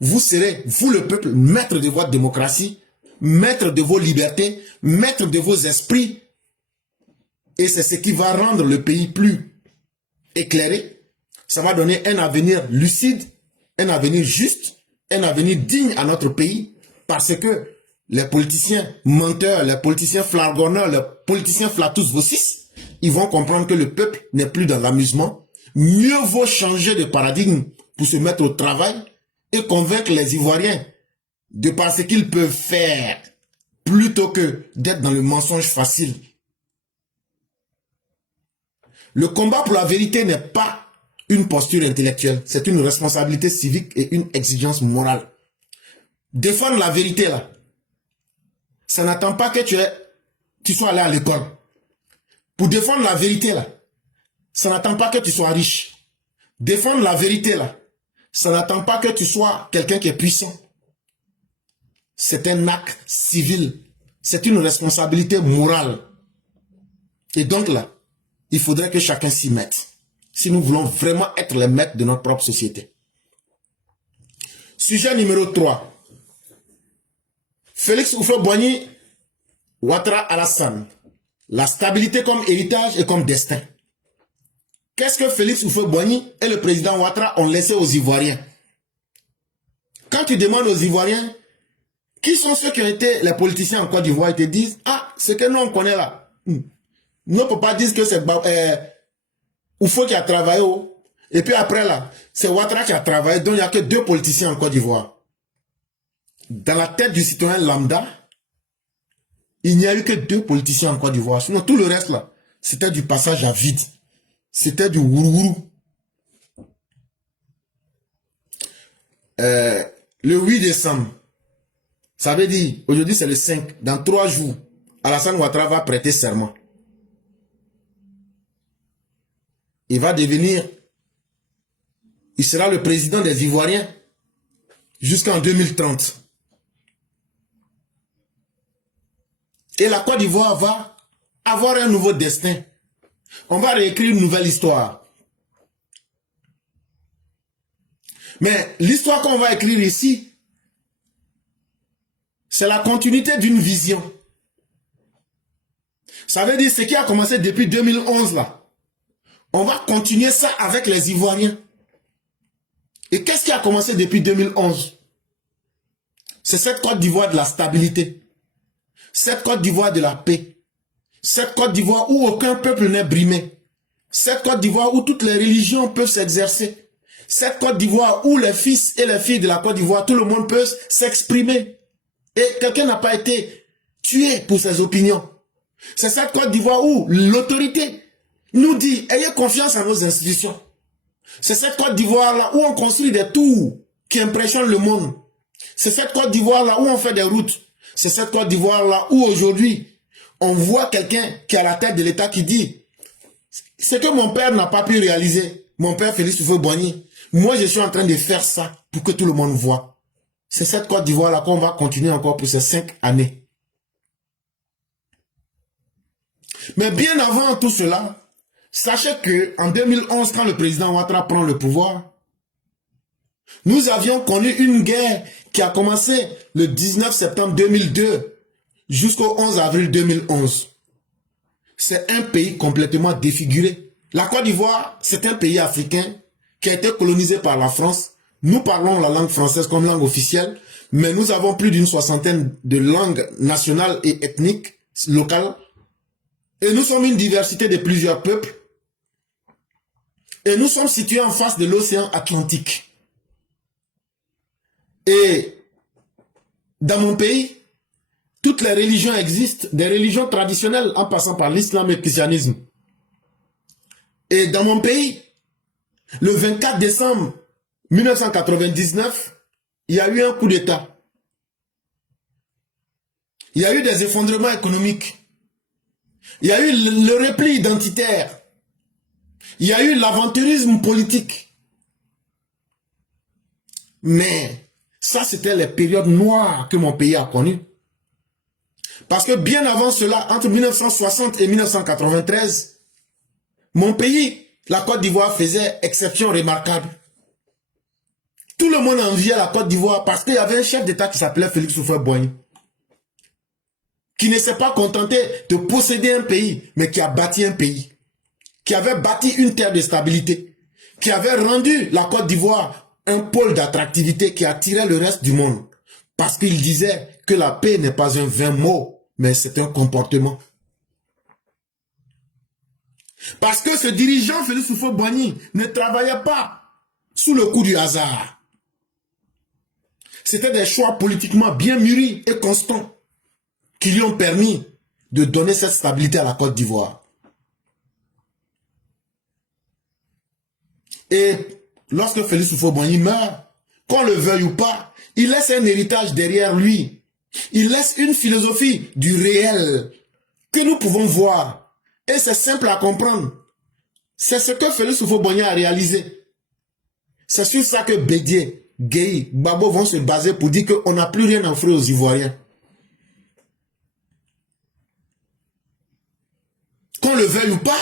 vous serez, vous le peuple, maître de votre démocratie, maître de vos libertés, maître de vos esprits. Et c'est ce qui va rendre le pays plus éclairé. Ça va donner un avenir lucide, un avenir juste, un avenir digne à notre pays. Parce que les politiciens menteurs, les politiciens flargonneurs, les politiciens flatous vossis, ils vont comprendre que le peuple n'est plus dans l'amusement. Mieux vaut changer de paradigme pour se mettre au travail et convaincre les Ivoiriens de par ce qu'ils peuvent faire plutôt que d'être dans le mensonge facile. Le combat pour la vérité n'est pas une posture intellectuelle. C'est une responsabilité civique et une exigence morale. Défendre la vérité là, ça n'attend pas que tu sois allé à l'école. Pour défendre la vérité là, ça n'attend pas que tu sois riche. Défendre la vérité là, ça n'attend pas que tu sois quelqu'un qui est puissant. C'est un acte civil. C'est une responsabilité morale. Et donc là, il faudrait que chacun s'y mette. Si nous voulons vraiment être les maîtres de notre propre société. Sujet numéro 3. Félix Houphouët-Boigny, Ouattara Alassane. La stabilité comme héritage et comme destin. Qu'est-ce que Félix Houphouët-Boigny et le président Ouattara ont laissé aux Ivoiriens? Quand tu demandes aux Ivoiriens, qui sont ceux qui ont été les politiciens en Côte d'Ivoire, ils te disent, ah, ce que nous on connaît là. Nous ne peut pas dire que c'est Oufo qui a travaillé. Et puis après là, c'est Ouattara qui a travaillé. Donc il n'y a que 2 politiciens en Côte d'Ivoire. Dans la tête du citoyen lambda, il n'y a eu que 2 politiciens en Côte d'Ivoire. Sinon tout le reste là, c'était du passage à vide. C'était du wourourou. Le 8 décembre, ça veut dire, aujourd'hui c'est le 5, dans 3 jours, Alassane Ouattara va prêter serment. Il va devenir, il sera le président des Ivoiriens jusqu'en 2030. Et la Côte d'Ivoire va avoir un nouveau destin. On va réécrire une nouvelle histoire. Mais l'histoire qu'on va écrire ici, c'est la continuité d'une vision. Ça veut dire ce qui a commencé depuis 2011 là. On va continuer ça avec les Ivoiriens. Et qu'est-ce qui a commencé depuis 2011? C'est cette Côte d'Ivoire de la stabilité. Cette Côte d'Ivoire de la paix. Cette Côte d'Ivoire où aucun peuple n'est brimé. Cette Côte d'Ivoire où toutes les religions peuvent s'exercer. Cette Côte d'Ivoire où les fils et les filles de la Côte d'Ivoire, tout le monde peut s'exprimer. Et quelqu'un n'a pas été tué pour ses opinions. C'est cette Côte d'Ivoire où l'autorité nous dit, ayez confiance en nos institutions. C'est cette Côte d'Ivoire-là où on construit des tours qui impressionnent le monde. C'est cette Côte d'Ivoire-là où on fait des routes. C'est cette Côte d'Ivoire-là où aujourd'hui, on voit quelqu'un qui est à la tête de l'État qui dit, ce que mon père n'a pas pu réaliser, mon père Félix Houphouët-Boigny, moi je suis en train de faire ça pour que tout le monde voit. C'est cette Côte d'Ivoire-là qu'on va continuer encore pour ces 5 années. Mais bien avant tout cela, sachez que en 2011, quand le président Ouattara prend le pouvoir, nous avions connu une guerre qui a commencé le 19 septembre 2002 jusqu'au 11 avril 2011. C'est un pays complètement défiguré. La Côte d'Ivoire, c'est un pays africain qui a été colonisé par la France. Nous parlons la langue française comme langue officielle, mais nous avons plus d'une 60aine de langues nationales et ethniques locales. Et nous sommes une diversité de plusieurs peuples. Et nous sommes situés en face de l'océan Atlantique. Et dans mon pays, toutes les religions existent, des religions traditionnelles en passant par l'islam et le christianisme. Et dans mon pays, le 24 décembre 1999, il y a eu un coup d'État. Il y a eu des effondrements économiques. Il y a eu le repli identitaire. Il y a eu l'aventurisme politique. Mais ça, c'était les périodes noires que mon pays a connues. Parce que bien avant cela, entre 1960 et 1993, mon pays, la Côte d'Ivoire, faisait exception remarquable. Tout le monde enviait la Côte d'Ivoire parce qu'il y avait un chef d'État qui s'appelait Félix Houphouët-Boigny, qui ne s'est pas contenté de posséder un pays, mais qui a bâti un pays, qui avait bâti une terre de stabilité, qui avait rendu la Côte d'Ivoire un pôle d'attractivité qui attirait le reste du monde. Parce qu'il disait que la paix n'est pas un vain mot, mais c'est un comportement. Parce que ce dirigeant Félix Houphouët-Boigny ne travaillait pas sous le coup du hasard. C'était des choix politiquement bien mûris et constants qui lui ont permis de donner cette stabilité à la Côte d'Ivoire. Et lorsque Félix Houphouët-Boigny meurt, qu'on le veuille ou pas, il laisse un héritage derrière lui. Il laisse une philosophie du réel que nous pouvons voir. Et c'est simple à comprendre. C'est ce que Félix Houphouët-Boigny a réalisé. C'est sur ça que Bédié, Gueye, Gbagbo vont se baser pour dire qu'on n'a plus rien à offrir aux Ivoiriens. Qu'on le veuille ou pas,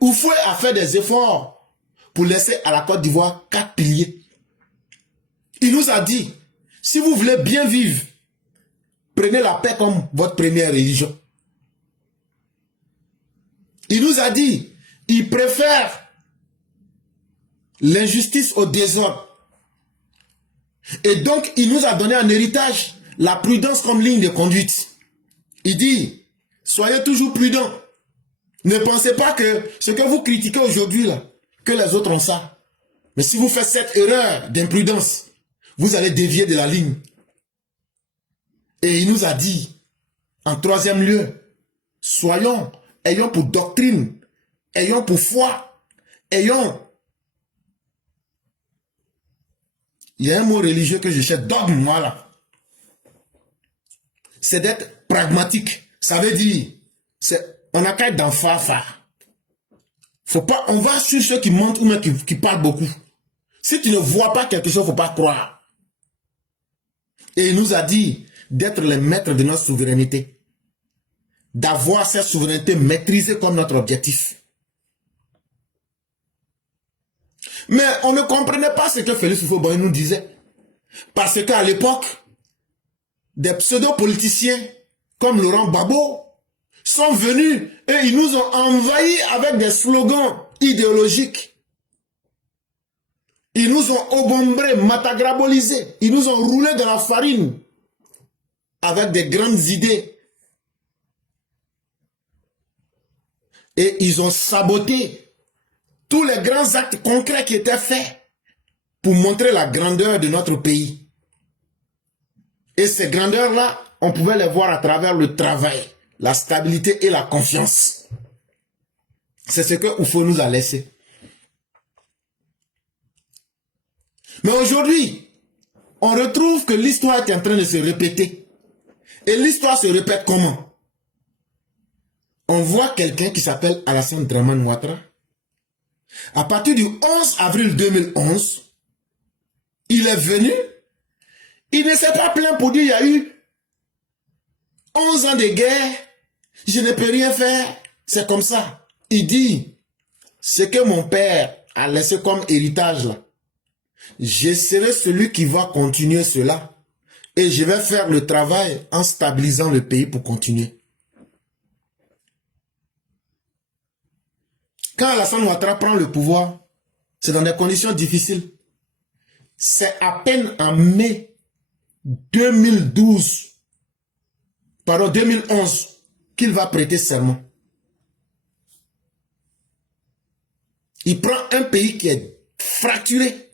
Houphouët a fait des efforts pour laisser à la Côte d'Ivoire 4 piliers. Il nous a dit, si vous voulez bien vivre, prenez la paix comme votre première religion. Il nous a dit, il préfère l'injustice au désordre. Et donc, il nous a donné en héritage la prudence comme ligne de conduite. Il dit, soyez toujours prudents. Ne pensez pas que ce que vous critiquez aujourd'hui, là, que les autres ont ça. Mais si vous faites cette erreur d'imprudence, vous allez dévier de la ligne. Et il nous a dit, en troisième lieu, ayons pour doctrine, ayons pour foi, ayons... Il y a un mot religieux que je cherche, dogme, voilà. C'est d'être pragmatique. Ça veut dire, on n'a qu'à être dans fa-fa. Faut pas, on va sur ceux qui mentent ou même qui parlent beaucoup. Si tu ne vois pas quelque chose, faut pas croire. Et il nous a dit d'être les maîtres de notre souveraineté. D'avoir cette souveraineté maîtrisée comme notre objectif. Mais on ne comprenait pas ce que Félix Houphouët-Boigny nous disait. Parce qu'à l'époque, des pseudo-politiciens comme Laurent Gbagbo sont venus et ils nous ont envahis avec des slogans idéologiques. Ils nous ont obombrés, matagrabolisés. Ils nous ont roulés dans la farine avec des grandes idées. Et ils ont saboté tous les grands actes concrets qui étaient faits pour montrer la grandeur de notre pays. Et ces grandeurs-là, on pouvait les voir à travers le travail, la stabilité et la confiance. C'est ce que Oufo nous a laissé. Mais aujourd'hui, on retrouve que l'histoire est en train de se répéter. Et l'histoire se répète comment? On voit quelqu'un qui s'appelle Alassane Dramane Ouattara. À partir du 11 avril 2011, il est venu, il ne s'est pas plaint pour dire il y a eu 11 ans de guerre, je ne peux rien faire, c'est comme ça. Il dit, ce que mon père a laissé comme héritage là, je serai celui qui va continuer cela et je vais faire le travail en stabilisant le pays pour continuer. Quand Alassane Ouattara prend le pouvoir, c'est dans des conditions difficiles. C'est à peine en mai 2011 qu'il va prêter serment. Il prend un pays qui est fracturé,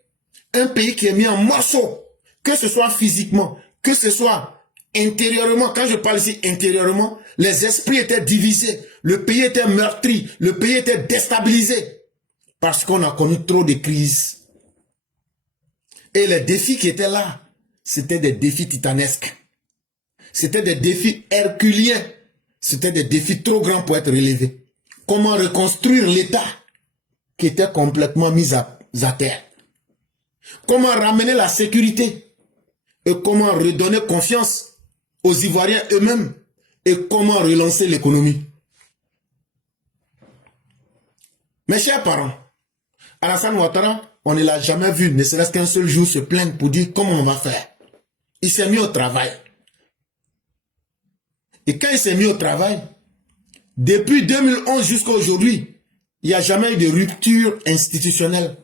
un pays qui est mis en morceaux, que ce soit physiquement, que ce soit intérieurement. Quand je parle ici intérieurement, les esprits étaient divisés, le pays était meurtri, le pays était déstabilisé, parce qu'on a connu trop de crises. Et les défis qui étaient là, c'était des défis titanesques. C'était des défis herculiens. C'était des défis trop grands pour être relevés. Comment reconstruire l'État qui était complètement mis à terre? Comment ramener la sécurité? Et comment redonner confiance aux Ivoiriens eux-mêmes? Et comment relancer l'économie? Mes chers parents, Alassane Ouattara, on ne l'a jamais vu, ne serait-ce qu'un seul jour se plaindre pour dire comment on va faire. Il s'est mis au travail. Et quand il s'est mis au travail, depuis 2011 jusqu'à aujourd'hui, il n'y a jamais eu de rupture institutionnelle.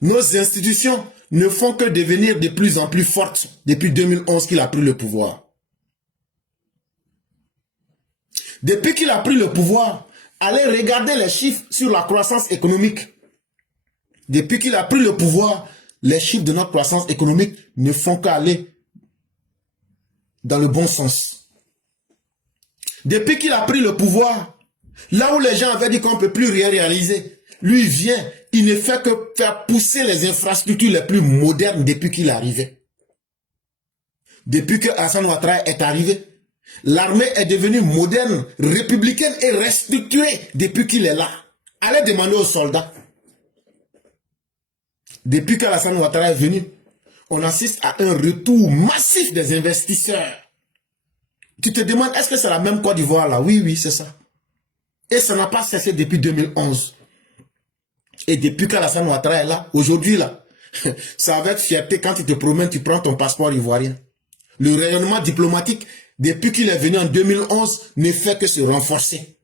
Nos institutions ne font que devenir de plus en plus fortes depuis 2011 qu'il a pris le pouvoir. Depuis qu'il a pris le pouvoir, allez regarder les chiffres sur la croissance économique. Depuis qu'il a pris le pouvoir, les chiffres de notre croissance économique ne font qu'aller dans le bon sens. Depuis qu'il a pris le pouvoir, là où les gens avaient dit qu'on ne peut plus rien réaliser, lui il vient, il ne fait que faire pousser les infrastructures les plus modernes depuis qu'il est arrivé. Depuis que Alassane Ouattara est arrivé, l'armée est devenue moderne, républicaine et restructurée depuis qu'il est là. Allez demander aux soldats. Depuis qu'Alassane Ouattara est venu, on assiste à un retour massif des investisseurs. Tu te demandes, est-ce que c'est la même Côte d'Ivoire là? Oui, oui, c'est ça. Et ça n'a pas cessé depuis 2011. Et depuis qu'Alassane Ouattara est là, aujourd'hui là, ça va être fierté quand tu te promènes, tu prends ton passeport ivoirien. Le rayonnement diplomatique, depuis qu'il est venu en 2011, ne fait que se renforcer.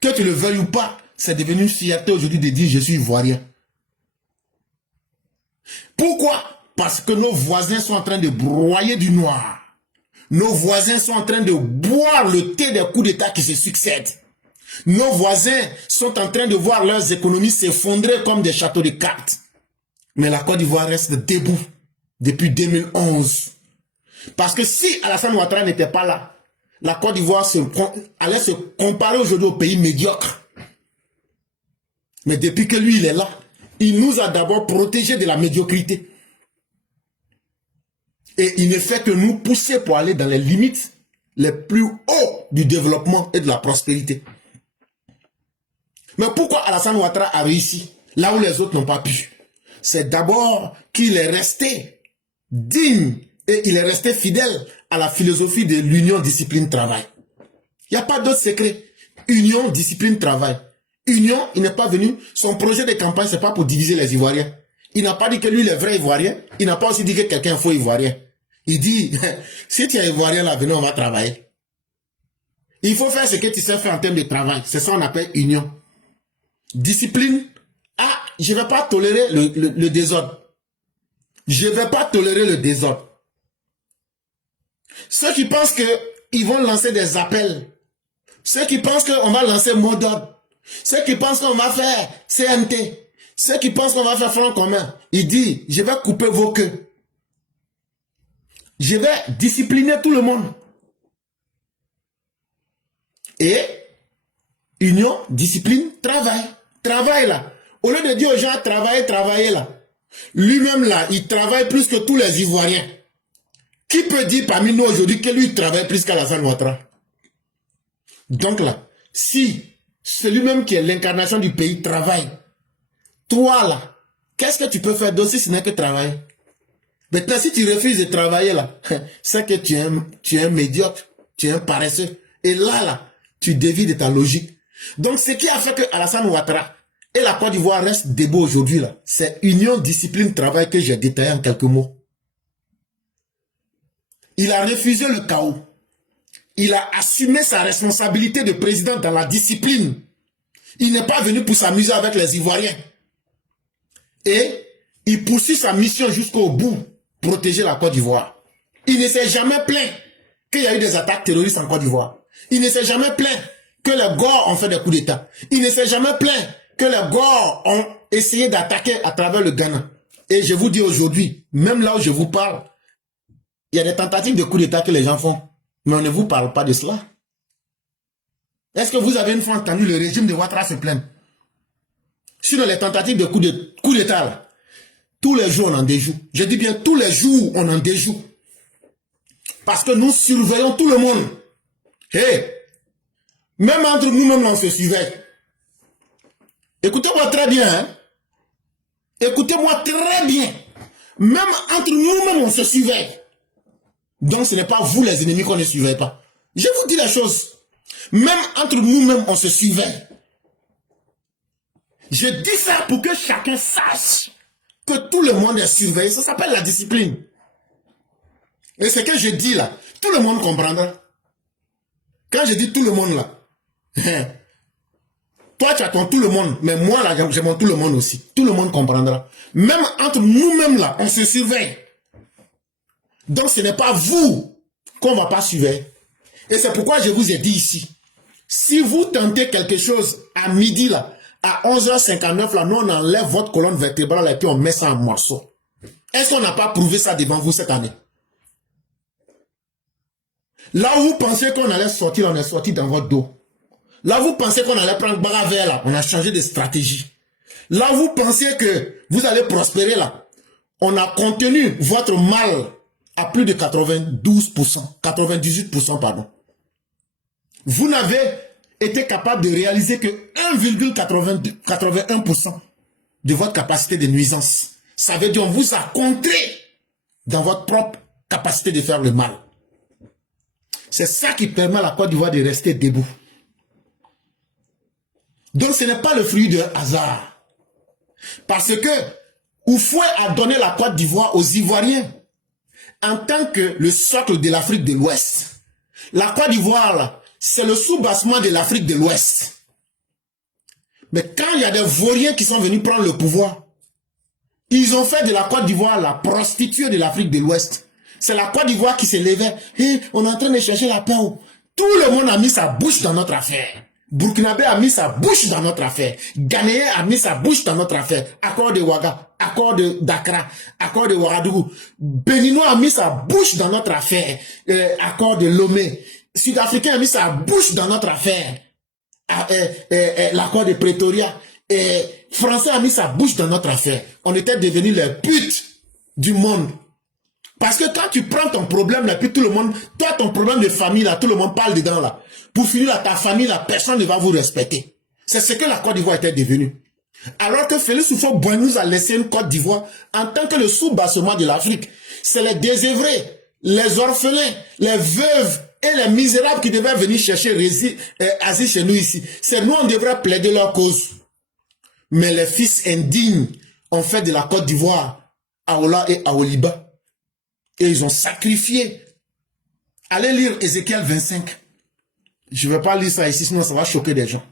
Que tu le veuilles ou pas, c'est devenu une fierté aujourd'hui de dire je suis ivoirien. Pourquoi? Parce que nos voisins sont en train de broyer du noir. Nos voisins sont en train de boire le thé des coups d'État qui se succèdent. Nos voisins sont en train de voir leurs économies s'effondrer comme des châteaux de cartes. Mais la Côte d'Ivoire reste debout depuis 2011. Parce que si Alassane Ouattara n'était pas là, la Côte d'Ivoire allait se comparer aujourd'hui au pays médiocre. Mais depuis que lui, il est là, il nous a d'abord protégés de la médiocrité. Et il ne fait que nous pousser pour aller dans les limites les plus hauts du développement et de la prospérité. Mais pourquoi Alassane Ouattara a réussi là où les autres n'ont pas pu? C'est d'abord qu'il est resté digne et il est resté fidèle à la philosophie de l'union, discipline, travail. Il n'y a pas d'autre secret. Union, discipline, travail. Union, il n'est pas venu. Son projet de campagne, ce n'est pas pour diviser les Ivoiriens. Il n'a pas dit que lui, il est vrai Ivoirien. Il n'a pas aussi dit que quelqu'un est faux Ivoirien. Il dit, si tu es Ivoirien là, venez, on va travailler. Il faut faire ce que tu sais faire en termes de travail. C'est ça qu'on appelle union. Discipline. Ah, je ne vais pas tolérer le désordre. Je ne vais pas tolérer le désordre. Ceux qui pensent qu'ils vont lancer des appels. Ceux qui pensent qu'on va lancer mot d'ordre. Ceux qui pensent qu'on va faire CNT. Ceux qui pensent qu'on va faire front commun. Il dit, je vais couper vos queues. Je vais discipliner tout le monde. Et union, discipline, travail. Travail là. Au lieu de dire aux gens travailler là. Lui-même là, il travaille plus que tous les Ivoiriens. Qui peut dire parmi nous aujourd'hui que lui travaille plus qu'Alassane Ouattara? Donc là, si celui-même qui est l'incarnation du pays travaille, toi là, qu'est-ce que tu peux faire d'autre si ce n'est que travailler? Maintenant, si tu refuses de travailler là, c'est que tu es un médiocre, tu es un paresseux. Et là, tu dévies de ta logique. Donc, ce qui a fait que Alassane Ouattara et la Côte d'Ivoire restent debout aujourd'hui là, c'est union, discipline, travail que j'ai détaillé en quelques mots. Il a refusé le chaos. Il a assumé sa responsabilité de président dans la discipline. Il n'est pas venu pour s'amuser avec les Ivoiriens. Et il poursuit sa mission jusqu'au bout, protéger la Côte d'Ivoire. Il ne s'est jamais plaint qu'il y a eu des attaques terroristes en Côte d'Ivoire. Il ne s'est jamais plaint que les Gors ont fait des coups d'État. Il ne s'est jamais plaint que les Gors ont essayé d'attaquer à travers le Ghana. Et je vous dis aujourd'hui, même là où je vous parle, il y a des tentatives de coups d'État que les gens font. Mais on ne vous parle pas de cela. Est-ce que vous avez une fois entendu le régime de Ouattara se plaindre? Sur les tentatives de coups d'État, là, tous les jours on en déjoue. Je dis bien tous les jours on en déjoue. Parce que nous surveillons tout le monde. Hey, même entre nous-mêmes on se surveille. Écoutez-moi très bien. Hein? Écoutez-moi très bien. Même entre nous-mêmes on se surveille. Donc ce n'est pas vous les ennemis qu'on ne surveille pas. Je vous dis la chose. Même entre nous-mêmes on se surveille. Je dis ça pour que chacun sache que tout le monde est surveillé. Ça s'appelle la discipline. Et ce que je dis là, tout le monde comprendra. Quand je dis tout le monde là, toi tu as ton tout le monde, mais moi là j'ai mon tout le monde aussi. Tout le monde comprendra. Même entre nous-mêmes là, on se surveille. Donc ce n'est pas vous qu'on ne va pas surveiller. Et c'est pourquoi je vous ai dit ici, si vous tentez quelque chose à midi là, à 11h59 là, nous on enlève votre colonne vertébrale et puis on met ça en morceaux. Est-ce qu'on n'a pas prouvé ça devant vous cette année? Là où vous pensez qu'on allait sortir, on est sorti dans votre dos. Là, vous pensez qu'on allait prendre Baga Vert, là. On a changé de stratégie. Là, vous pensez que vous allez prospérer, là. On a contenu votre mal à plus de 92%, 98%, pardon. Vous n'avez été capable de réaliser que 1,81% de votre capacité de nuisance. Ça veut dire qu'on vous a contré dans votre propre capacité de faire le mal. C'est ça qui permet à la Côte d'Ivoire de rester debout. Donc ce n'est pas le fruit de hasard. Parce que Houphouët a donné la Côte d'Ivoire aux Ivoiriens en tant que le socle de l'Afrique de l'Ouest. La Côte d'Ivoire, c'est le sous-bassement de l'Afrique de l'Ouest. Mais quand il y a des vauriens qui sont venus prendre le pouvoir, ils ont fait de la Côte d'Ivoire la prostituée de l'Afrique de l'Ouest. C'est la Côte d'Ivoire qui s'élevait. Hey, on est en train de chercher la paix. Tout le monde a mis sa bouche dans notre affaire. Burkinabé a mis sa bouche dans notre affaire. Ghanéen a mis sa bouche dans notre affaire. Accord de Ouaga, accord de Dakar, accord de Ouagadougou. Béninois a mis sa bouche dans notre affaire. Accord de Lomé. Sud-Africain a mis sa bouche dans notre affaire. L'accord de Pretoria. Français a mis sa bouche dans notre affaire. On était devenus les putes du monde. Parce que quand tu prends ton problème là, puis tout le monde, toi ton problème de famille là, tout le monde parle dedans là. Pour finir là, ta famille là, personne ne va vous respecter. C'est ce que la Côte d'Ivoire était devenue. Alors que Félix Houphouët nous a laissé une Côte d'Ivoire en tant que le sous-bassement de l'Afrique. C'est les désœuvrés, les orphelins, les veuves et les misérables qui devaient venir chercher asile chez nous ici. C'est nous, on devrait plaider leur cause. Mais les fils indignes ont fait de la Côte d'Ivoire Aola et Aoliba. Et ils ont sacrifié. Allez lire Ézéchiel 25. Je ne vais pas lire ça ici, sinon ça va choquer des gens.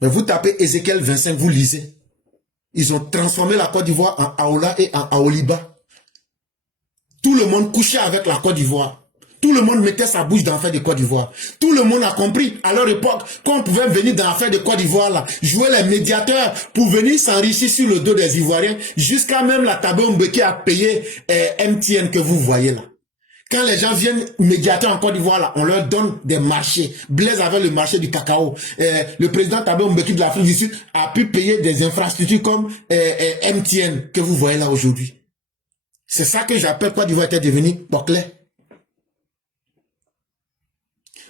Mais vous tapez Ézéchiel 25, vous lisez. Ils ont transformé la Côte d'Ivoire en Aola et en Aoliba. Tout le monde couchait avec la Côte d'Ivoire. Tout le monde mettait sa bouche dans l'affaire de Côte d'Ivoire. Tout le monde a compris à leur époque qu'on pouvait venir dans l'affaire de Côte d'Ivoire là, jouer les médiateurs pour venir s'enrichir sur le dos des Ivoiriens, jusqu'à même la Thabo Mbeki a payé MTN que vous voyez là. Quand les gens viennent médiateurs en Côte d'Ivoire là, on leur donne des marchés. Blaise avait le marché du cacao. Le président Thabo Mbeki de l'Afrique du Sud a pu payer des infrastructures comme MTN que vous voyez là aujourd'hui. C'est ça que j'appelle Côte d'Ivoire était devenu Boclet.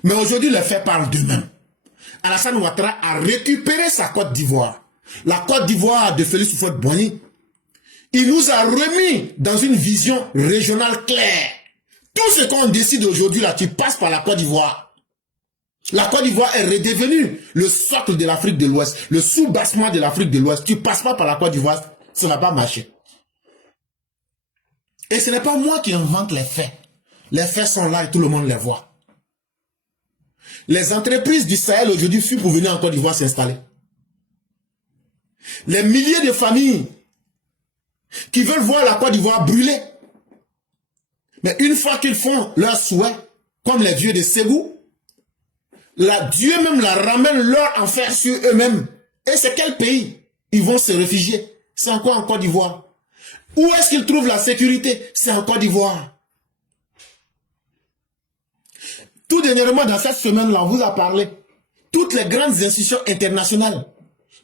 Mais aujourd'hui, les faits parlent d'eux-mêmes. Alassane Ouattara a récupéré sa Côte d'Ivoire. La Côte d'Ivoire de Félix Houphouët-Boigny. Il nous a remis dans une vision régionale claire. Tout ce qu'on décide aujourd'hui, là, tu passes par la Côte d'Ivoire. La Côte d'Ivoire est redevenue le socle de l'Afrique de l'Ouest, le sous-bassement de l'Afrique de l'Ouest. Tu passes pas par la Côte d'Ivoire, ça n'a pas marché. Et ce n'est pas moi qui invente les faits. Les faits sont là et tout le monde les voit. Les entreprises du Sahel aujourd'hui fuient pour venir en Côte d'Ivoire s'installer. Les milliers de familles qui veulent voir la Côte d'Ivoire brûler. Mais une fois qu'ils font leur souhait, comme les dieux de Ségou, Dieu même la ramène leur enfer sur eux-mêmes. Et c'est quel pays ils vont se réfugier? C'est encore en Côte d'Ivoire. Où est-ce qu'ils trouvent la sécurité? C'est en Côte d'Ivoire. Tout dernièrement, dans cette semaine-là, on vous a parlé. Toutes les grandes institutions internationales,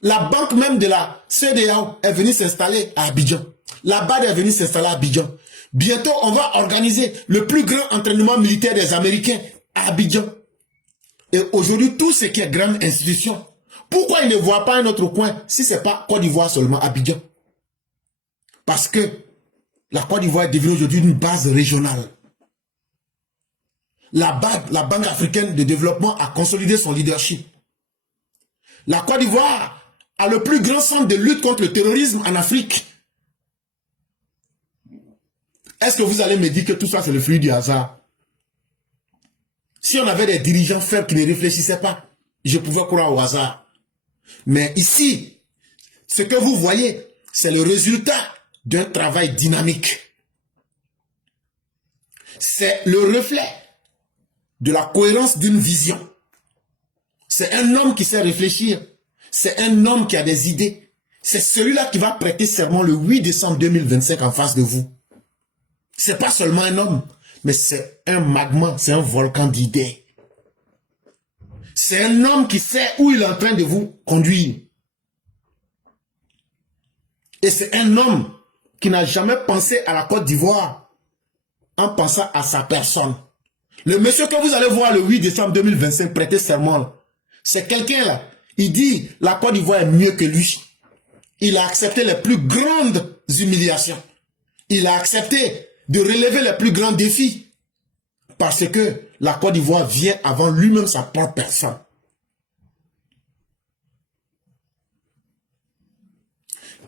la banque même de la CEDEAO est venue s'installer à Abidjan. La BAD est venue s'installer à Abidjan. Bientôt, on va organiser le plus grand entraînement militaire des Américains à Abidjan. Et aujourd'hui, tout ce qui est grande institution, pourquoi ils ne voient pas un autre coin si ce n'est pas Côte d'Ivoire seulement, Abidjan? Parce que la Côte d'Ivoire est devenue aujourd'hui une base régionale. La BAD, la Banque africaine de développement, a consolidé son leadership. La Côte d'Ivoire a le plus grand centre de lutte contre le terrorisme en Afrique. Est-ce que vous allez me dire que tout ça c'est le fruit du hasard? Si on avait des dirigeants faibles qui ne réfléchissaient pas, je pouvais croire au hasard. Mais ici, ce que vous voyez, c'est le résultat d'un travail dynamique. C'est le reflet de la cohérence d'une vision. C'est un homme qui sait réfléchir. C'est un homme qui a des idées. C'est celui-là qui va prêter serment le 8 décembre 2025 en face de vous. C'est pas seulement un homme, mais c'est un magma, c'est un volcan d'idées. C'est un homme qui sait où il est en train de vous conduire. Et c'est un homme qui n'a jamais pensé à la Côte d'Ivoire en pensant à sa personne. Le monsieur que vous allez voir le 8 décembre 2025 prêter serment, c'est quelqu'un là. Il dit la Côte d'Ivoire est mieux que lui. Il a accepté les plus grandes humiliations. Il a accepté de relever les plus grands défis. Parce que la Côte d'Ivoire vient avant lui-même sa propre personne.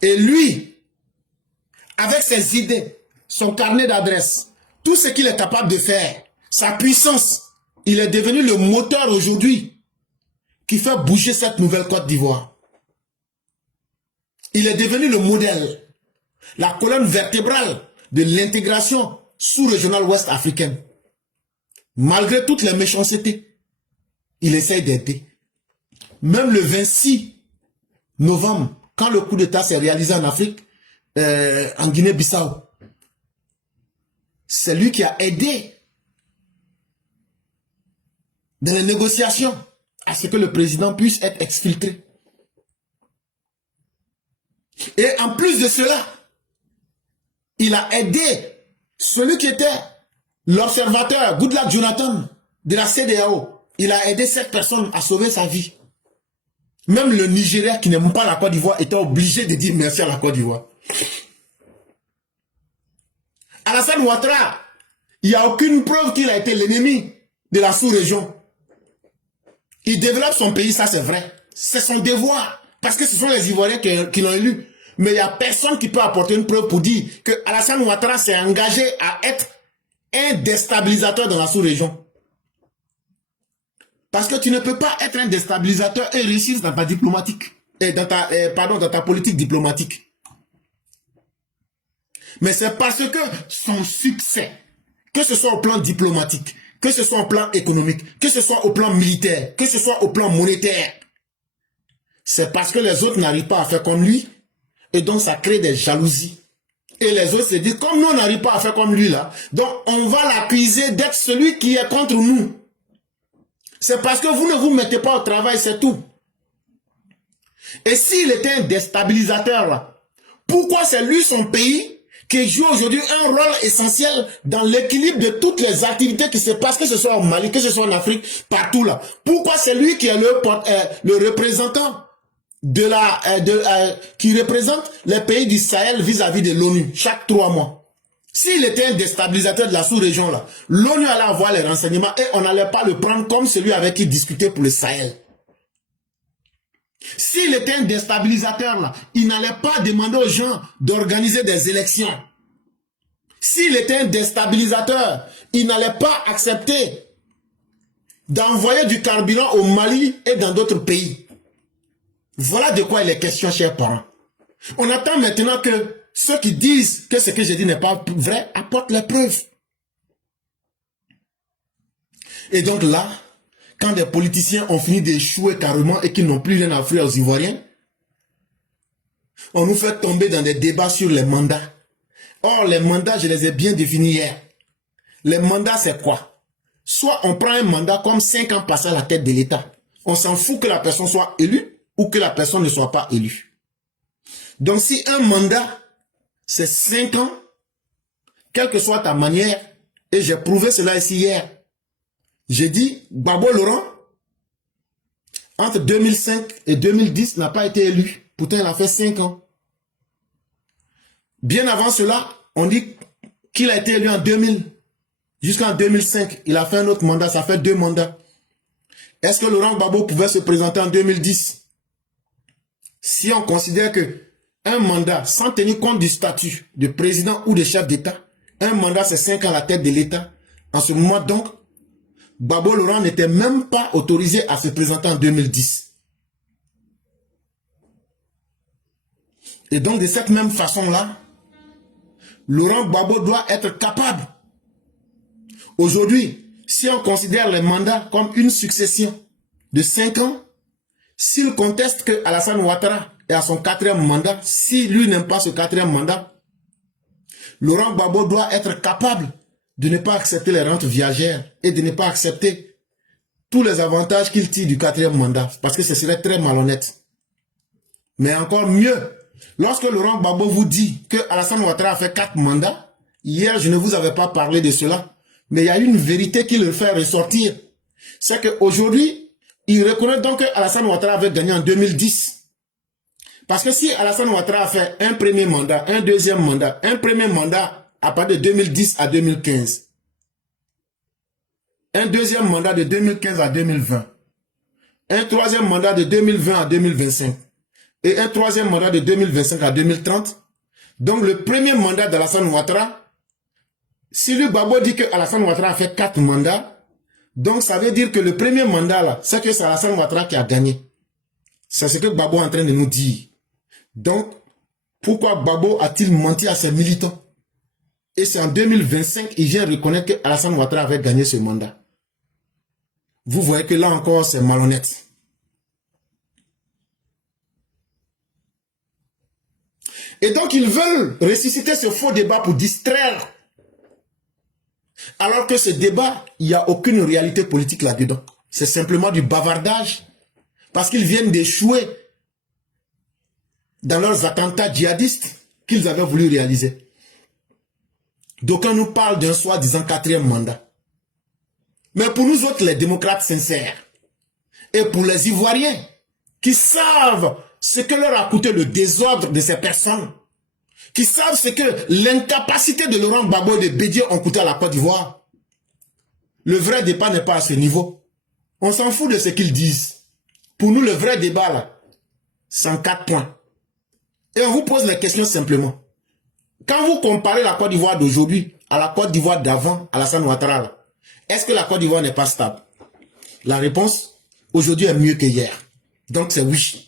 Et lui, avec ses idées, son carnet d'adresses, tout ce qu'il est capable de faire, sa puissance, il est devenu le moteur aujourd'hui qui fait bouger cette nouvelle Côte d'Ivoire. Il est devenu le modèle, la colonne vertébrale de l'intégration sous-régionale ouest africaine. Malgré toutes les méchancetés, il essaye d'aider. Même le 26 novembre, quand le coup d'État s'est réalisé en Afrique, en Guinée-Bissau, c'est lui qui a aidé dans les négociations à ce que le président puisse être exfiltré. Et en plus de cela, il a aidé celui qui était l'observateur Goodluck Jonathan de la CEDEAO. Il a aidé cette personne à sauver sa vie. Même le Nigeria qui n'aime pas la Côte d'Ivoire était obligé de dire merci à la Côte d'Ivoire. Alassane Ouattara, il n'y a aucune preuve qu'il a été l'ennemi de la sous-région. Il développe son pays, ça c'est vrai. C'est son devoir. Parce que ce sont les Ivoiriens qui l'ont élu. Mais il n'y a personne qui peut apporter une preuve pour dire que Alassane Ouattara s'est engagé à être un déstabilisateur dans la sous-région. Parce que tu ne peux pas être un déstabilisateur et réussir dans ta diplomatique. Dans ta politique diplomatique. Mais c'est parce que son succès, que ce soit au plan diplomatique, que ce soit au plan économique, que ce soit au plan militaire, que ce soit au plan monétaire, c'est parce que les autres n'arrivent pas à faire comme lui, et donc ça crée des jalousies. Et les autres se disent, comme nous on n'arrive pas à faire comme lui là, donc on va l'accuser d'être celui qui est contre nous. C'est parce que vous ne vous mettez pas au travail, c'est tout. Et s'il était un déstabilisateur là, pourquoi c'est lui son pays qui joue aujourd'hui un rôle essentiel dans l'équilibre de toutes les activités qui se passent, que ce soit au Mali, que ce soit en Afrique, partout là. Pourquoi c'est lui qui est le représentant qui représente les pays du Sahel vis-à-vis de l'ONU chaque 3 mois? S'il était un déstabilisateur de la sous-région là, l'ONU allait avoir les renseignements et on n'allait pas le prendre comme celui avec qui discuter pour le Sahel. S'il était un déstabilisateur là, il n'allait pas demander aux gens d'organiser des élections. S'il était un déstabilisateur, il n'allait pas accepter d'envoyer du carburant au Mali et dans d'autres pays. Voilà de quoi il est question, chers parents. On attend maintenant que ceux qui disent que ce que j'ai dit n'est pas vrai apportent les preuves. Et donc là, quand des politiciens ont fini d'échouer carrément et qu'ils n'ont plus rien à offrir aux Ivoiriens, on nous fait tomber dans des débats sur les mandats. Or, les mandats, je les ai bien définis hier. Les mandats, c'est quoi? Soit on prend un mandat comme 5 ans passés à la tête de l'État. On s'en fout que la personne soit élue ou que la personne ne soit pas élue. Donc, si un mandat, c'est 5 ans, quelle que soit ta manière, et j'ai prouvé cela ici hier, j'ai dit, Gbagbo Laurent, entre 2005 et 2010, n'a pas été élu. Pourtant, il a fait 5 ans. Bien avant cela, on dit qu'il a été élu en 2000. Jusqu'en 2005, il a fait un autre mandat, ça fait 2 mandats. Est-ce que Laurent Gbagbo pouvait se présenter en 2010? Si on considère que un mandat, sans tenir compte du statut de président ou de chef d'État, un mandat c'est 5 ans à la tête de l'État. En ce moment donc, Gbagbo Laurent n'était même pas autorisé à se présenter en 2010. Et donc de cette même façon-là, Laurent Gbagbo doit être capable. Aujourd'hui, si on considère les mandats comme une succession de 5 ans, s'il conteste que Alassane Ouattara est à son 4e mandat, si lui n'aime pas ce 4e mandat, Laurent Gbagbo doit être capable de ne pas accepter les rentes viagères et de ne pas accepter tous les avantages qu'il tire du 4e mandat, parce que ce serait très malhonnête. Mais encore mieux, lorsque Laurent Gbagbo vous dit que Alassane Ouattara a fait 4 mandats, hier je ne vous avais pas parlé de cela, mais il y a une vérité qui le fait ressortir. C'est qu'aujourd'hui, il reconnaît donc que Alassane Ouattara avait gagné en 2010. Parce que si Alassane Ouattara a fait un premier mandat, un deuxième mandat, un premier mandat à partir de 2010 à 2015, un deuxième mandat de 2015 à 2020, un troisième mandat de 2020 à 2025 et un troisième mandat de 2025 à 2030, donc le premier mandat d'Alassane Ouattara, si le Gbagbo dit que Alassane Ouattara a fait 4 mandats, donc ça veut dire que le premier mandat là, c'est que c'est Alassane Ouattara qui a gagné. C'est ce que Gbagbo est en train de nous dire. Donc, pourquoi Gbagbo a-t-il menti à ses militants? Et c'est en 2025 qu'il vient reconnaître que Alassane Ouattara avait gagné ce mandat. Vous voyez que là encore, c'est malhonnête. Et donc, ils veulent ressusciter ce faux débat pour distraire. Alors que ce débat, il n'y a aucune réalité politique là-dedans. C'est simplement du bavardage. Parce qu'ils viennent d'échouer dans leurs attentats djihadistes qu'ils avaient voulu réaliser. D'aucuns nous parlent d'un soi-disant 4e mandat. Mais pour nous autres, les démocrates sincères, et pour les Ivoiriens, qui savent ce que leur a coûté le désordre de ces personnes, qui savent ce que l'incapacité de Laurent Gbagbo et de Bédié ont coûté à la Côte d'Ivoire, le vrai débat n'est pas à ce niveau. On s'en fout de ce qu'ils disent. Pour nous, le vrai débat, là, c'est en 4 points. Et on vous pose les questions simplement. Quand vous comparez la Côte d'Ivoire d'aujourd'hui à la Côte d'Ivoire d'avant, Alassane Ouattara, est-ce que la Côte d'Ivoire n'est pas stable? La réponse, aujourd'hui, est mieux qu'hier. Donc, c'est oui.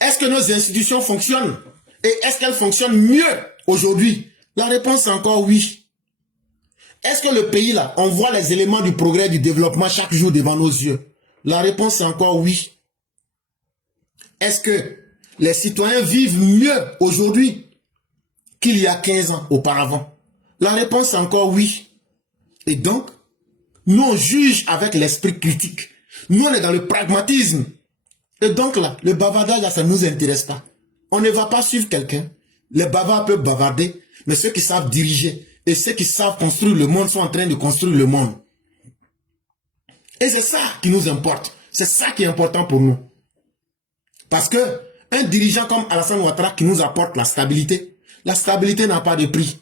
Est-ce que nos institutions fonctionnent? Et est-ce qu'elles fonctionnent mieux aujourd'hui? La réponse, c'est encore oui. Est-ce que le pays, là, on voit les éléments du progrès, du développement chaque jour devant nos yeux? La réponse, c'est encore oui. Est-ce que les citoyens vivent mieux aujourd'hui qu'il y a 15 ans auparavant? La réponse est encore oui. Et donc, nous on juge avec l'esprit critique. Nous on est dans le pragmatisme. Et donc là, le bavardage, ça ne nous intéresse pas. On ne va pas suivre quelqu'un. Les bavards peuvent bavarder, mais ceux qui savent diriger et ceux qui savent construire le monde sont en train de construire le monde. Et c'est ça qui nous importe. C'est ça qui est important pour nous. Parce que un dirigeant comme Alassane Ouattara qui nous apporte la stabilité n'a pas de prix.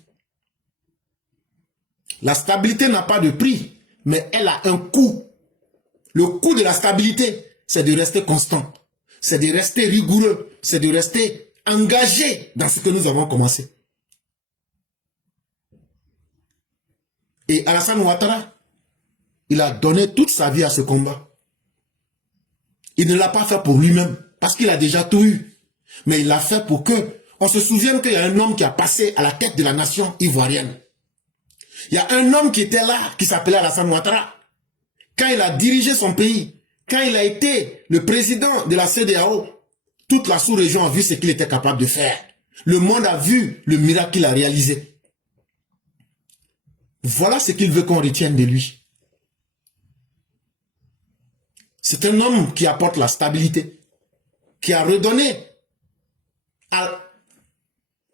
La stabilité n'a pas de prix, mais elle a un coût. Le coût de la stabilité, c'est de rester constant. C'est de rester rigoureux. C'est de rester engagé dans ce que nous avons commencé. Et Alassane Ouattara, il a donné toute sa vie à ce combat. Il ne l'a pas fait pour lui-même, parce qu'il a déjà tout eu. Mais il l'a fait pour que on se souvienne qu'il y a un homme qui a passé à la tête de la nation ivoirienne. Il y a un homme qui était là, qui s'appelait Alassane Ouattara. Quand il a dirigé son pays, quand il a été le président de la CEDEAO, toute la sous-région a vu ce qu'il était capable de faire. Le monde a vu le miracle qu'il a réalisé. Voilà ce qu'il veut qu'on retienne de lui. C'est un homme qui apporte la stabilité, qui a redonné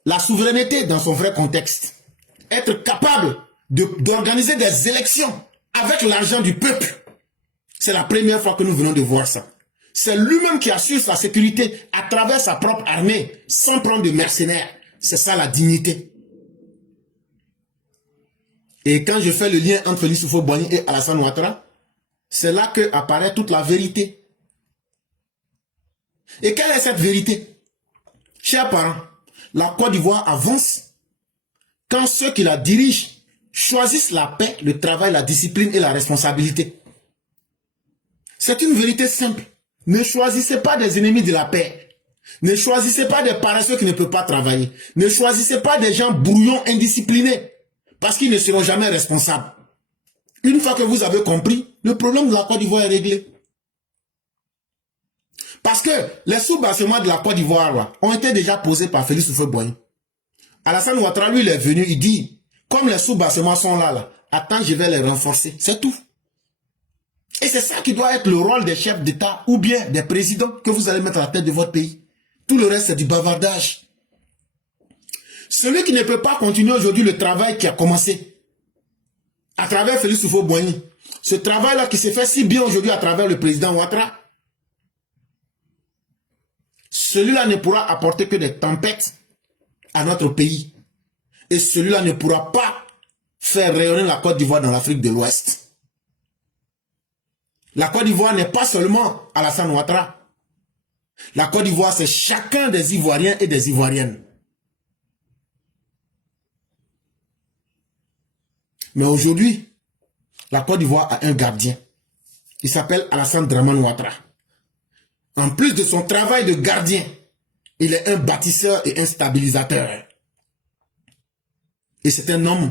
la souveraineté dans son vrai contexte. Être capable d'organiser des élections avec l'argent du peuple. C'est la première fois que nous venons de voir ça. C'est lui-même qui assure sa sécurité à travers sa propre armée, sans prendre de mercenaires. C'est ça la dignité. Et quand je fais le lien entre Félix Houphouët-Boigny et Alassane Ouattara, c'est là que apparaît toute la vérité. Et quelle est cette vérité? Chers parents, la Côte d'Ivoire avance quand ceux qui la dirigent choisissent la paix, le travail, la discipline et la responsabilité. C'est une vérité simple. Ne choisissez pas des ennemis de la paix. Ne choisissez pas des paresseux qui ne peuvent pas travailler. Ne choisissez pas des gens brouillons, indisciplinés, parce qu'ils ne seront jamais responsables. Une fois que vous avez compris, le problème de la Côte d'Ivoire est réglé. Parce que les sous-bassements de la Côte d'Ivoire ont été déjà posés par Félix Houphouët-Boigny. Alassane Ouattara, lui, il est venu, il dit, comme les sous-bassements sont là, attends, je vais les renforcer. C'est tout. Et c'est ça qui doit être le rôle des chefs d'État ou bien des présidents que vous allez mettre à la tête de votre pays. Tout le reste, c'est du bavardage. Celui qui ne peut pas continuer aujourd'hui le travail qui a commencé à travers Félix Houphouët-Boigny, ce travail-là qui s'est fait si bien aujourd'hui à travers le président Ouattara, celui-là ne pourra apporter que des tempêtes à notre pays. Et celui-là ne pourra pas faire rayonner la Côte d'Ivoire dans l'Afrique de l'Ouest. La Côte d'Ivoire n'est pas seulement Alassane Ouattara. La Côte d'Ivoire, c'est chacun des Ivoiriens et des Ivoiriennes. Mais aujourd'hui, la Côte d'Ivoire a un gardien. Il s'appelle Alassane Dramane Ouattara. En plus de son travail de gardien, il est un bâtisseur et un stabilisateur. Et c'est un homme,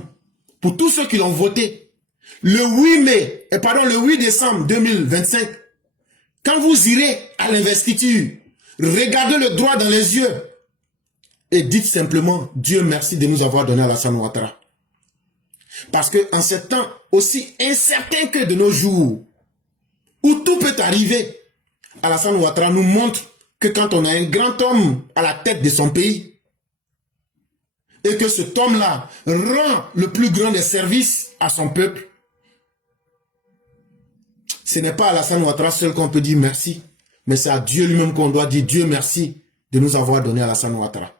pour tous ceux qui l'ont voté, le 8 décembre 2025, quand vous irez à l'investiture, regardez le droit dans les yeux et dites simplement, Dieu merci de nous avoir donné Alassane Ouattara. Parce qu'en ces temps aussi incertains que de nos jours, où tout peut arriver, Alassane Ouattara nous montre que quand on a un grand homme à la tête de son pays, et que cet homme-là rend le plus grand des services à son peuple, ce n'est pas à Alassane Ouattara seul qu'on peut dire merci, mais c'est à Dieu lui-même qu'on doit dire Dieu merci de nous avoir donné Alassane Ouattara.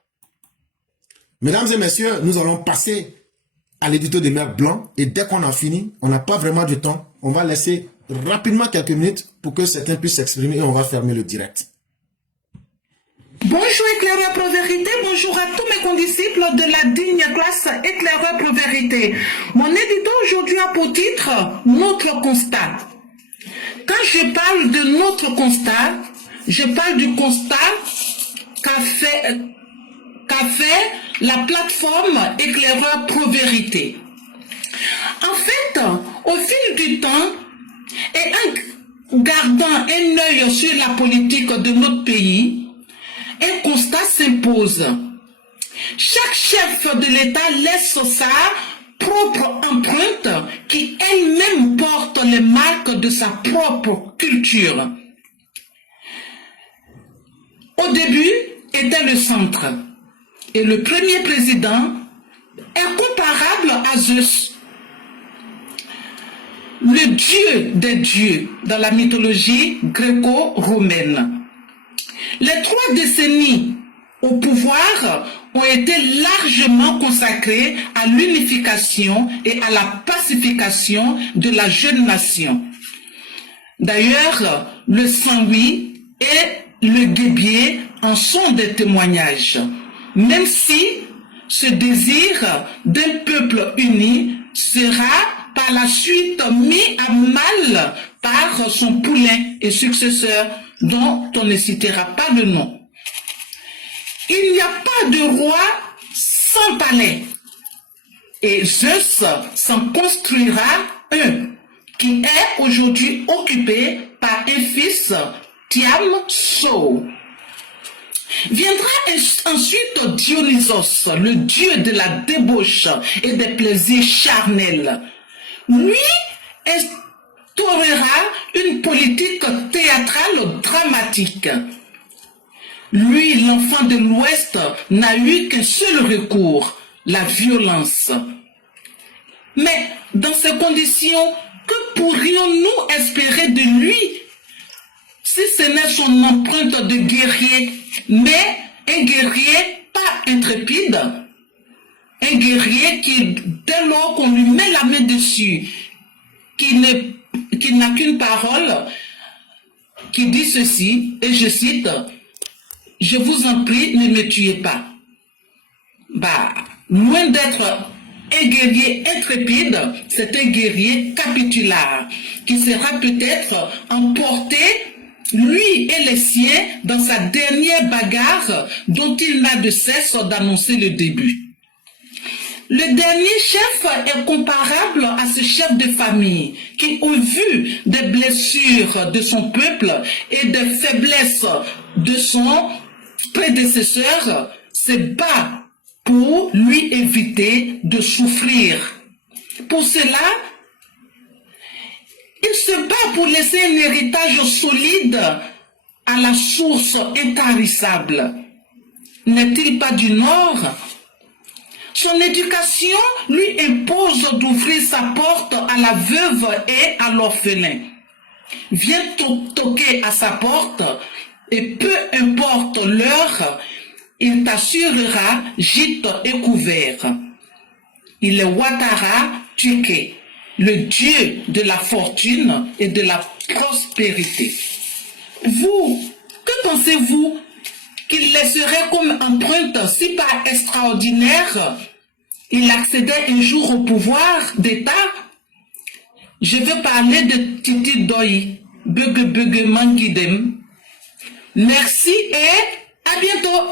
Mesdames et messieurs, nous allons passer à l'édito des Mers Blancs et dès qu'on a fini, on n'a pas vraiment du temps, on va laisser rapidement quelques minutes pour que certains puissent s'exprimer et on va fermer le direct. Bonjour éclaireur pro vérité, bonjour à tous mes condisciples de la digne classe éclaireur pro vérité. Mon édito aujourd'hui a pour titre notre constat. Quand je parle de notre constat, je parle du constat qu'a fait la plateforme éclaireur pro vérité. En fait, au fil du temps, et en gardant un œil sur la politique de notre pays, un constat s'impose. Chaque chef de l'État laisse sa propre empreinte qui elle-même porte les marques de sa propre culture. Au début était le centre et le premier président est comparable à Zeus, le dieu des dieux dans la mythologie gréco-romaine. Les 3 décennies au pouvoir ont été largement consacrées à l'unification et à la pacification de la jeune nation. D'ailleurs, le Saint-Louis et le Guébier en sont des témoignages, même si ce désir d'un peuple uni sera par la suite mis à mal par son poulain et successeur dont on ne citera pas le nom. Il n'y a pas de roi sans palais et Zeus s'en construira un qui est aujourd'hui occupé par un fils, Tiam-So. Viendra ensuite Dionysos, le dieu de la débauche et des plaisirs charnels. Lui instaurera une politique théâtrale dramatique. Lui, l'enfant de l'Ouest, n'a eu qu'un seul recours, la violence. Mais dans ces conditions, que pourrions-nous espérer de lui si ce n'est son empreinte de guerrier, mais un guerrier pas intrépide, un guerrier qui, dès lors qu'on lui met la main dessus, qui n'a qu'une parole, qui dit ceci, et je cite, « Je vous en prie, ne me tuez pas. » Loin d'être un guerrier intrépide, c'est un guerrier capitulaire, qui sera peut-être emporté, lui et les siens, dans sa dernière bagarre dont il n'a de cesse d'annoncer le début. Le dernier chef est comparable à ce chef de famille qui, au vu des blessures de son peuple et des faiblesses de son prédécesseur, se bat pour lui éviter de souffrir. Pour cela, Il se bat pour laisser un héritage solide à la source intarissable. N'est-il pas du Nord? Son éducation lui impose d'ouvrir sa porte à la veuve et à l'orphelin. Viens toquer à sa porte et peu importe l'heure, il t'assurera gîte et couvert. Il est Ouattara Tueke, le dieu de la fortune et de la prospérité. Vous, que pensez-vous qu'il laisserait comme empreinte si par extraordinaire il accédait un jour au pouvoir d'État? Je veux parler de Titi Doi, Bugue Mangidem. Merci et à bientôt.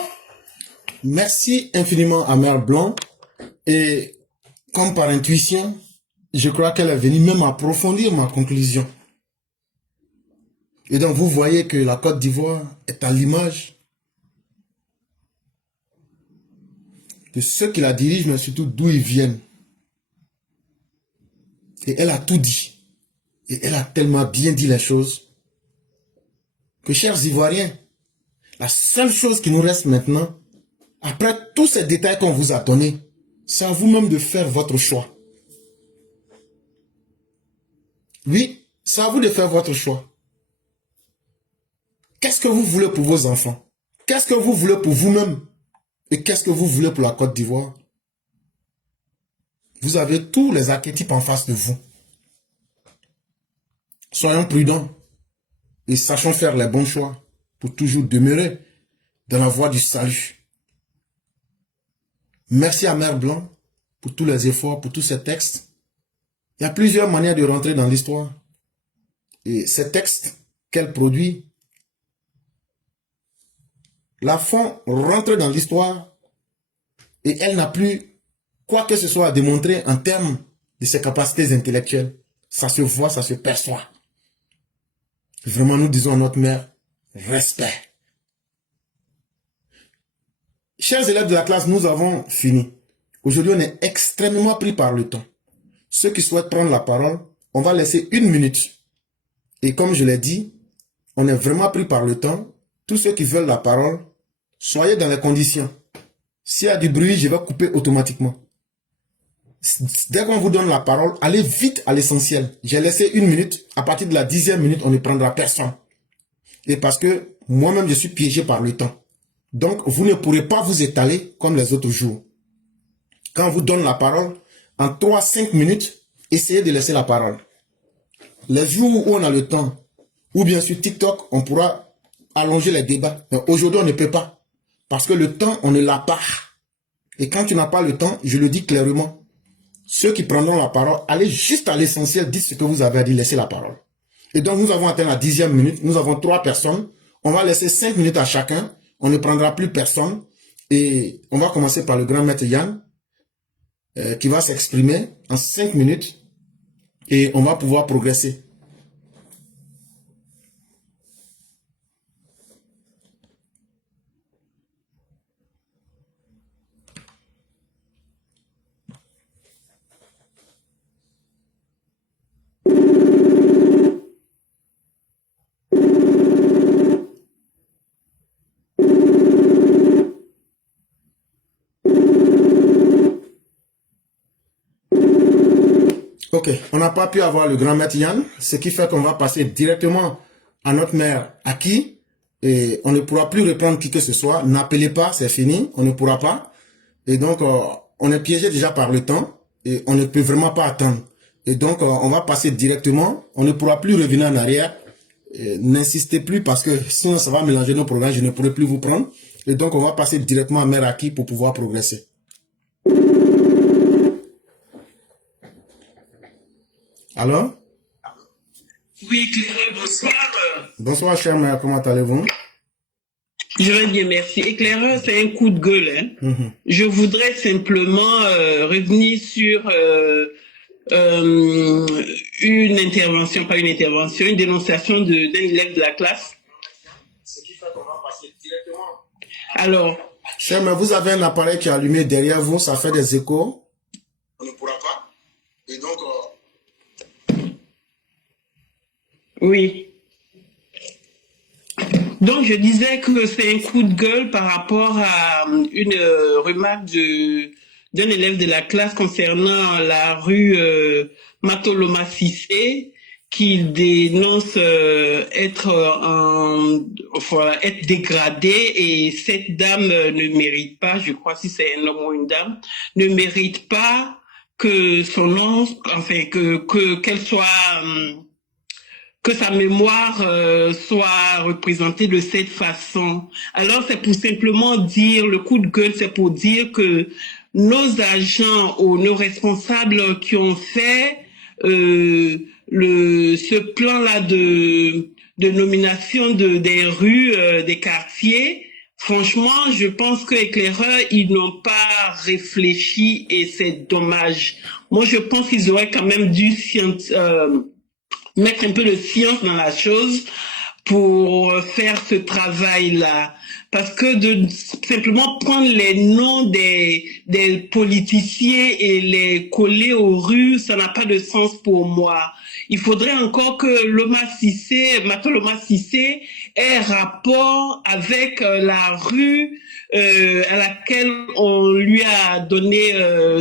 Merci infiniment à Mère Blanc. Et comme par intuition, je crois qu'elle est venue même approfondir ma conclusion. Et donc vous voyez que la Côte d'Ivoire est à l'image de ceux qui la dirigent, mais surtout d'où ils viennent. Et elle a tout dit. Et elle a tellement bien dit les choses que, chers Ivoiriens, la seule chose qui nous reste maintenant, après tous ces détails qu'on vous a donnés, c'est à vous-même de faire votre choix. Oui, c'est à vous de faire votre choix. Qu'est-ce que vous voulez pour vos enfants? Qu'est-ce que vous voulez pour vous-même? Et qu'est-ce que vous voulez pour la Côte d'Ivoire? Vous avez tous les archétypes en face de vous. Soyons prudents et sachons faire les bons choix pour toujours demeurer dans la voie du salut. Merci à Mère Blanc pour tous les efforts, pour tous ces textes. Il y a plusieurs manières de rentrer dans l'histoire. Et ces textes qu'elle produit la font rentrer dans l'histoire et elle n'a plus quoi que ce soit à démontrer en termes de ses capacités intellectuelles. Ça se voit, ça se perçoit. Vraiment, nous disons à notre mère, respect. Chers élèves de la classe, nous avons fini. Aujourd'hui, on est extrêmement pris par le temps. Ceux qui souhaitent prendre la parole, on va laisser 1 minute. Et comme je l'ai dit, on est vraiment pris par le temps. Tous ceux qui veulent la parole, soyez dans les conditions. S'il y a du bruit, je vais couper automatiquement. Dès qu'on vous donne la parole, allez vite à l'essentiel. J'ai laissé 1 minute. À partir de la 10e minute, on ne prendra personne. Et parce que moi-même, je suis piégé par le temps. Donc, vous ne pourrez pas vous étaler comme les autres jours. Quand on vous donne la parole, en 3-5 minutes, essayez de laisser la parole. Les jours où on a le temps, ou bien sur TikTok, on pourra allonger les débats. Mais aujourd'hui, on ne peut pas. Parce que le temps, on ne l'a pas. Et quand tu n'as pas le temps, je le dis clairement, ceux qui prendront la parole, allez juste à l'essentiel, dites ce que vous avez à dire, laissez la parole. Et donc, nous avons atteint la 10e minute, nous avons 3 personnes, on va laisser 5 minutes à chacun, on ne prendra plus personne, et on va commencer par le grand maître Yann, qui va s'exprimer en 5 minutes, et on va pouvoir progresser. Ok, on n'a pas pu avoir le grand maître Yann, ce qui fait qu'on va passer directement à notre mère Aki, et on ne pourra plus reprendre qui que ce soit. N'appelez pas, c'est fini, on ne pourra pas. Et donc, on est piégé déjà par le temps, et on ne peut vraiment pas attendre. Et donc, on va passer directement, on ne pourra plus revenir en arrière. N'insistez plus parce que sinon ça va mélanger nos programmes, je ne pourrai plus vous prendre. Et donc, on va passer directement à mère Aki pour pouvoir progresser. Alors? Oui, Éclaireur, bonsoir. Bonsoir, chère mère, comment allez-vous? Je vais bien, merci. Éclaireur, c'est un coup de gueule. Hein. Je voudrais simplement revenir sur une intervention, pas une intervention, une dénonciation d'un élève de la classe. Ce qui fait qu'on va passer directement. Alors. Chère mère, vous avez un appareil qui est allumé derrière vous, ça fait des échos. On ne pourra pas. Et donc, Oui. Donc, je disais que c'est un coup de gueule par rapport à une remarque d'un élève de la classe concernant la rue Matoloma Cissé, qui dénonce être dégradée, et cette dame ne mérite pas, je crois si c'est un homme ou une dame, ne mérite pas que son nom, enfin qu'elle soit que sa mémoire soit représentée de cette façon. Alors c'est pour simplement dire, le coup de gueule, c'est pour dire que nos agents ou nos responsables qui ont fait ce plan-là de nomination des rues, des quartiers, franchement, je pense que éclaireurs, ils n'ont pas réfléchi et c'est dommage. Moi, je pense qu'ils auraient quand même dû mettre un peu de science dans la chose pour faire ce travail-là. Parce que de simplement prendre les noms des politiciens et les coller aux rues, ça n'a pas de sens pour moi. Il faudrait encore que Matoloma Cissé ait rapport avec la rue à laquelle on lui a donné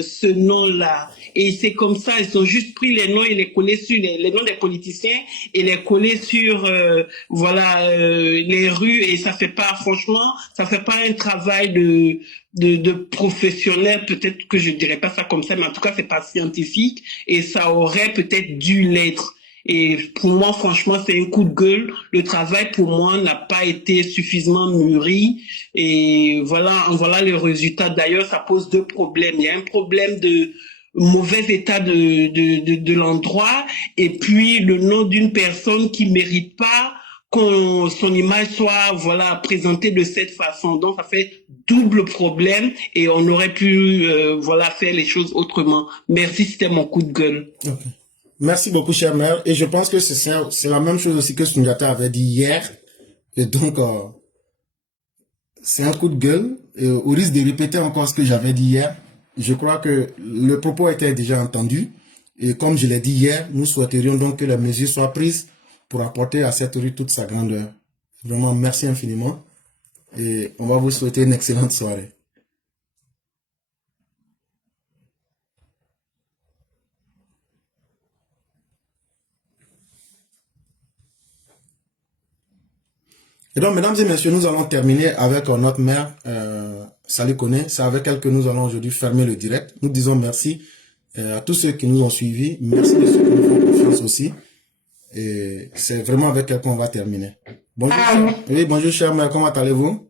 ce nom-là. Et c'est comme ça, ils ont juste pris les noms et les collés sur les noms des politiciens et les collés sur les rues, et ça fait pas, franchement, ça fait pas un travail de professionnel, peut-être que je dirais pas ça comme ça, mais en tout cas c'est pas scientifique, et ça aurait peut-être dû l'être. Et pour moi, franchement, c'est un coup de gueule. Le travail, pour moi, n'a pas été suffisamment mûri. Et voilà les résultats. D'ailleurs, ça pose deux problèmes. Il y a un problème de mauvais état de l'endroit, et puis le nom d'une personne qui mérite pas que son image soit présentée de cette façon. Donc ça fait double problème, et on aurait pu faire les choses autrement. Merci, c'était mon coup de gueule. Okay. Merci beaucoup, cher maire. Et je pense que c'est la même chose aussi que Sundiata avait dit hier. Et donc, c'est un coup de gueule. Et au risque de répéter encore ce que j'avais dit hier, je crois que le propos était déjà entendu. Et comme je l'ai dit hier, nous souhaiterions donc que les mesures soient prises pour apporter à cette rue toute sa grandeur. Vraiment, merci infiniment. Et on va vous souhaiter une excellente soirée. Et donc, mesdames et messieurs, nous allons terminer avec notre mère, Sali Kone. C'est avec elle que nous allons aujourd'hui fermer le direct. Nous disons merci à tous ceux qui nous ont suivis. Merci à ceux qui nous font confiance aussi. Et c'est vraiment avec elle qu'on va terminer. Bonjour, oui, bonjour, chère mère, comment allez-vous?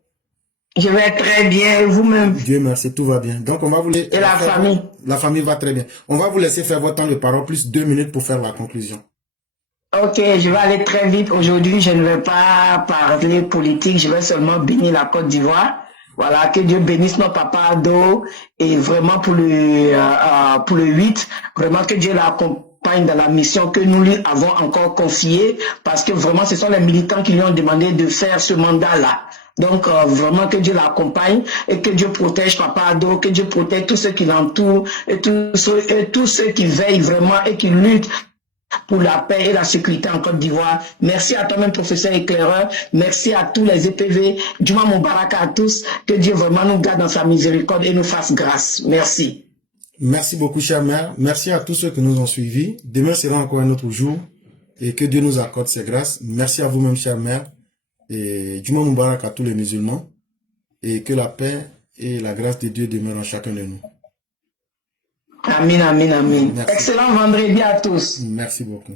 Je vais très bien, vous-même. Dieu merci, tout va bien. Donc, on va vous laisser. Et la famille? La famille va très bien. On va vous laisser faire votre temps de parole, plus 2 minutes pour faire la conclusion. Ok, je vais aller très vite. Aujourd'hui, je ne vais pas parler politique, je vais seulement bénir la Côte d'Ivoire. Voilà, que Dieu bénisse nos papas Ado, et vraiment pour le 8, vraiment que Dieu l'accompagne dans la mission que nous lui avons encore confiée, parce que vraiment ce sont les militants qui lui ont demandé de faire ce mandat-là. Donc vraiment que Dieu l'accompagne et que Dieu protège Papa Ado, que Dieu protège tous ceux qui l'entourent et tous ceux qui veillent vraiment et qui luttent pour la paix et la sécurité en Côte d'Ivoire. Merci à toi-même, professeur éclaireur. Merci à tous les EPV. Juma Moubaraka à tous. Que Dieu vraiment nous garde dans sa miséricorde et nous fasse grâce. Merci. Merci beaucoup, chère mère. Merci à tous ceux qui nous ont suivis. Demain sera encore un autre jour. Et que Dieu nous accorde ses grâces. Merci à vous-même, chère mère. Et Juma Moubaraka à tous les musulmans. Et que la paix et la grâce de Dieu demeurent en chacun de nous. Amin, amin, amin. Merci. Excellent vendredi à tous. Merci beaucoup.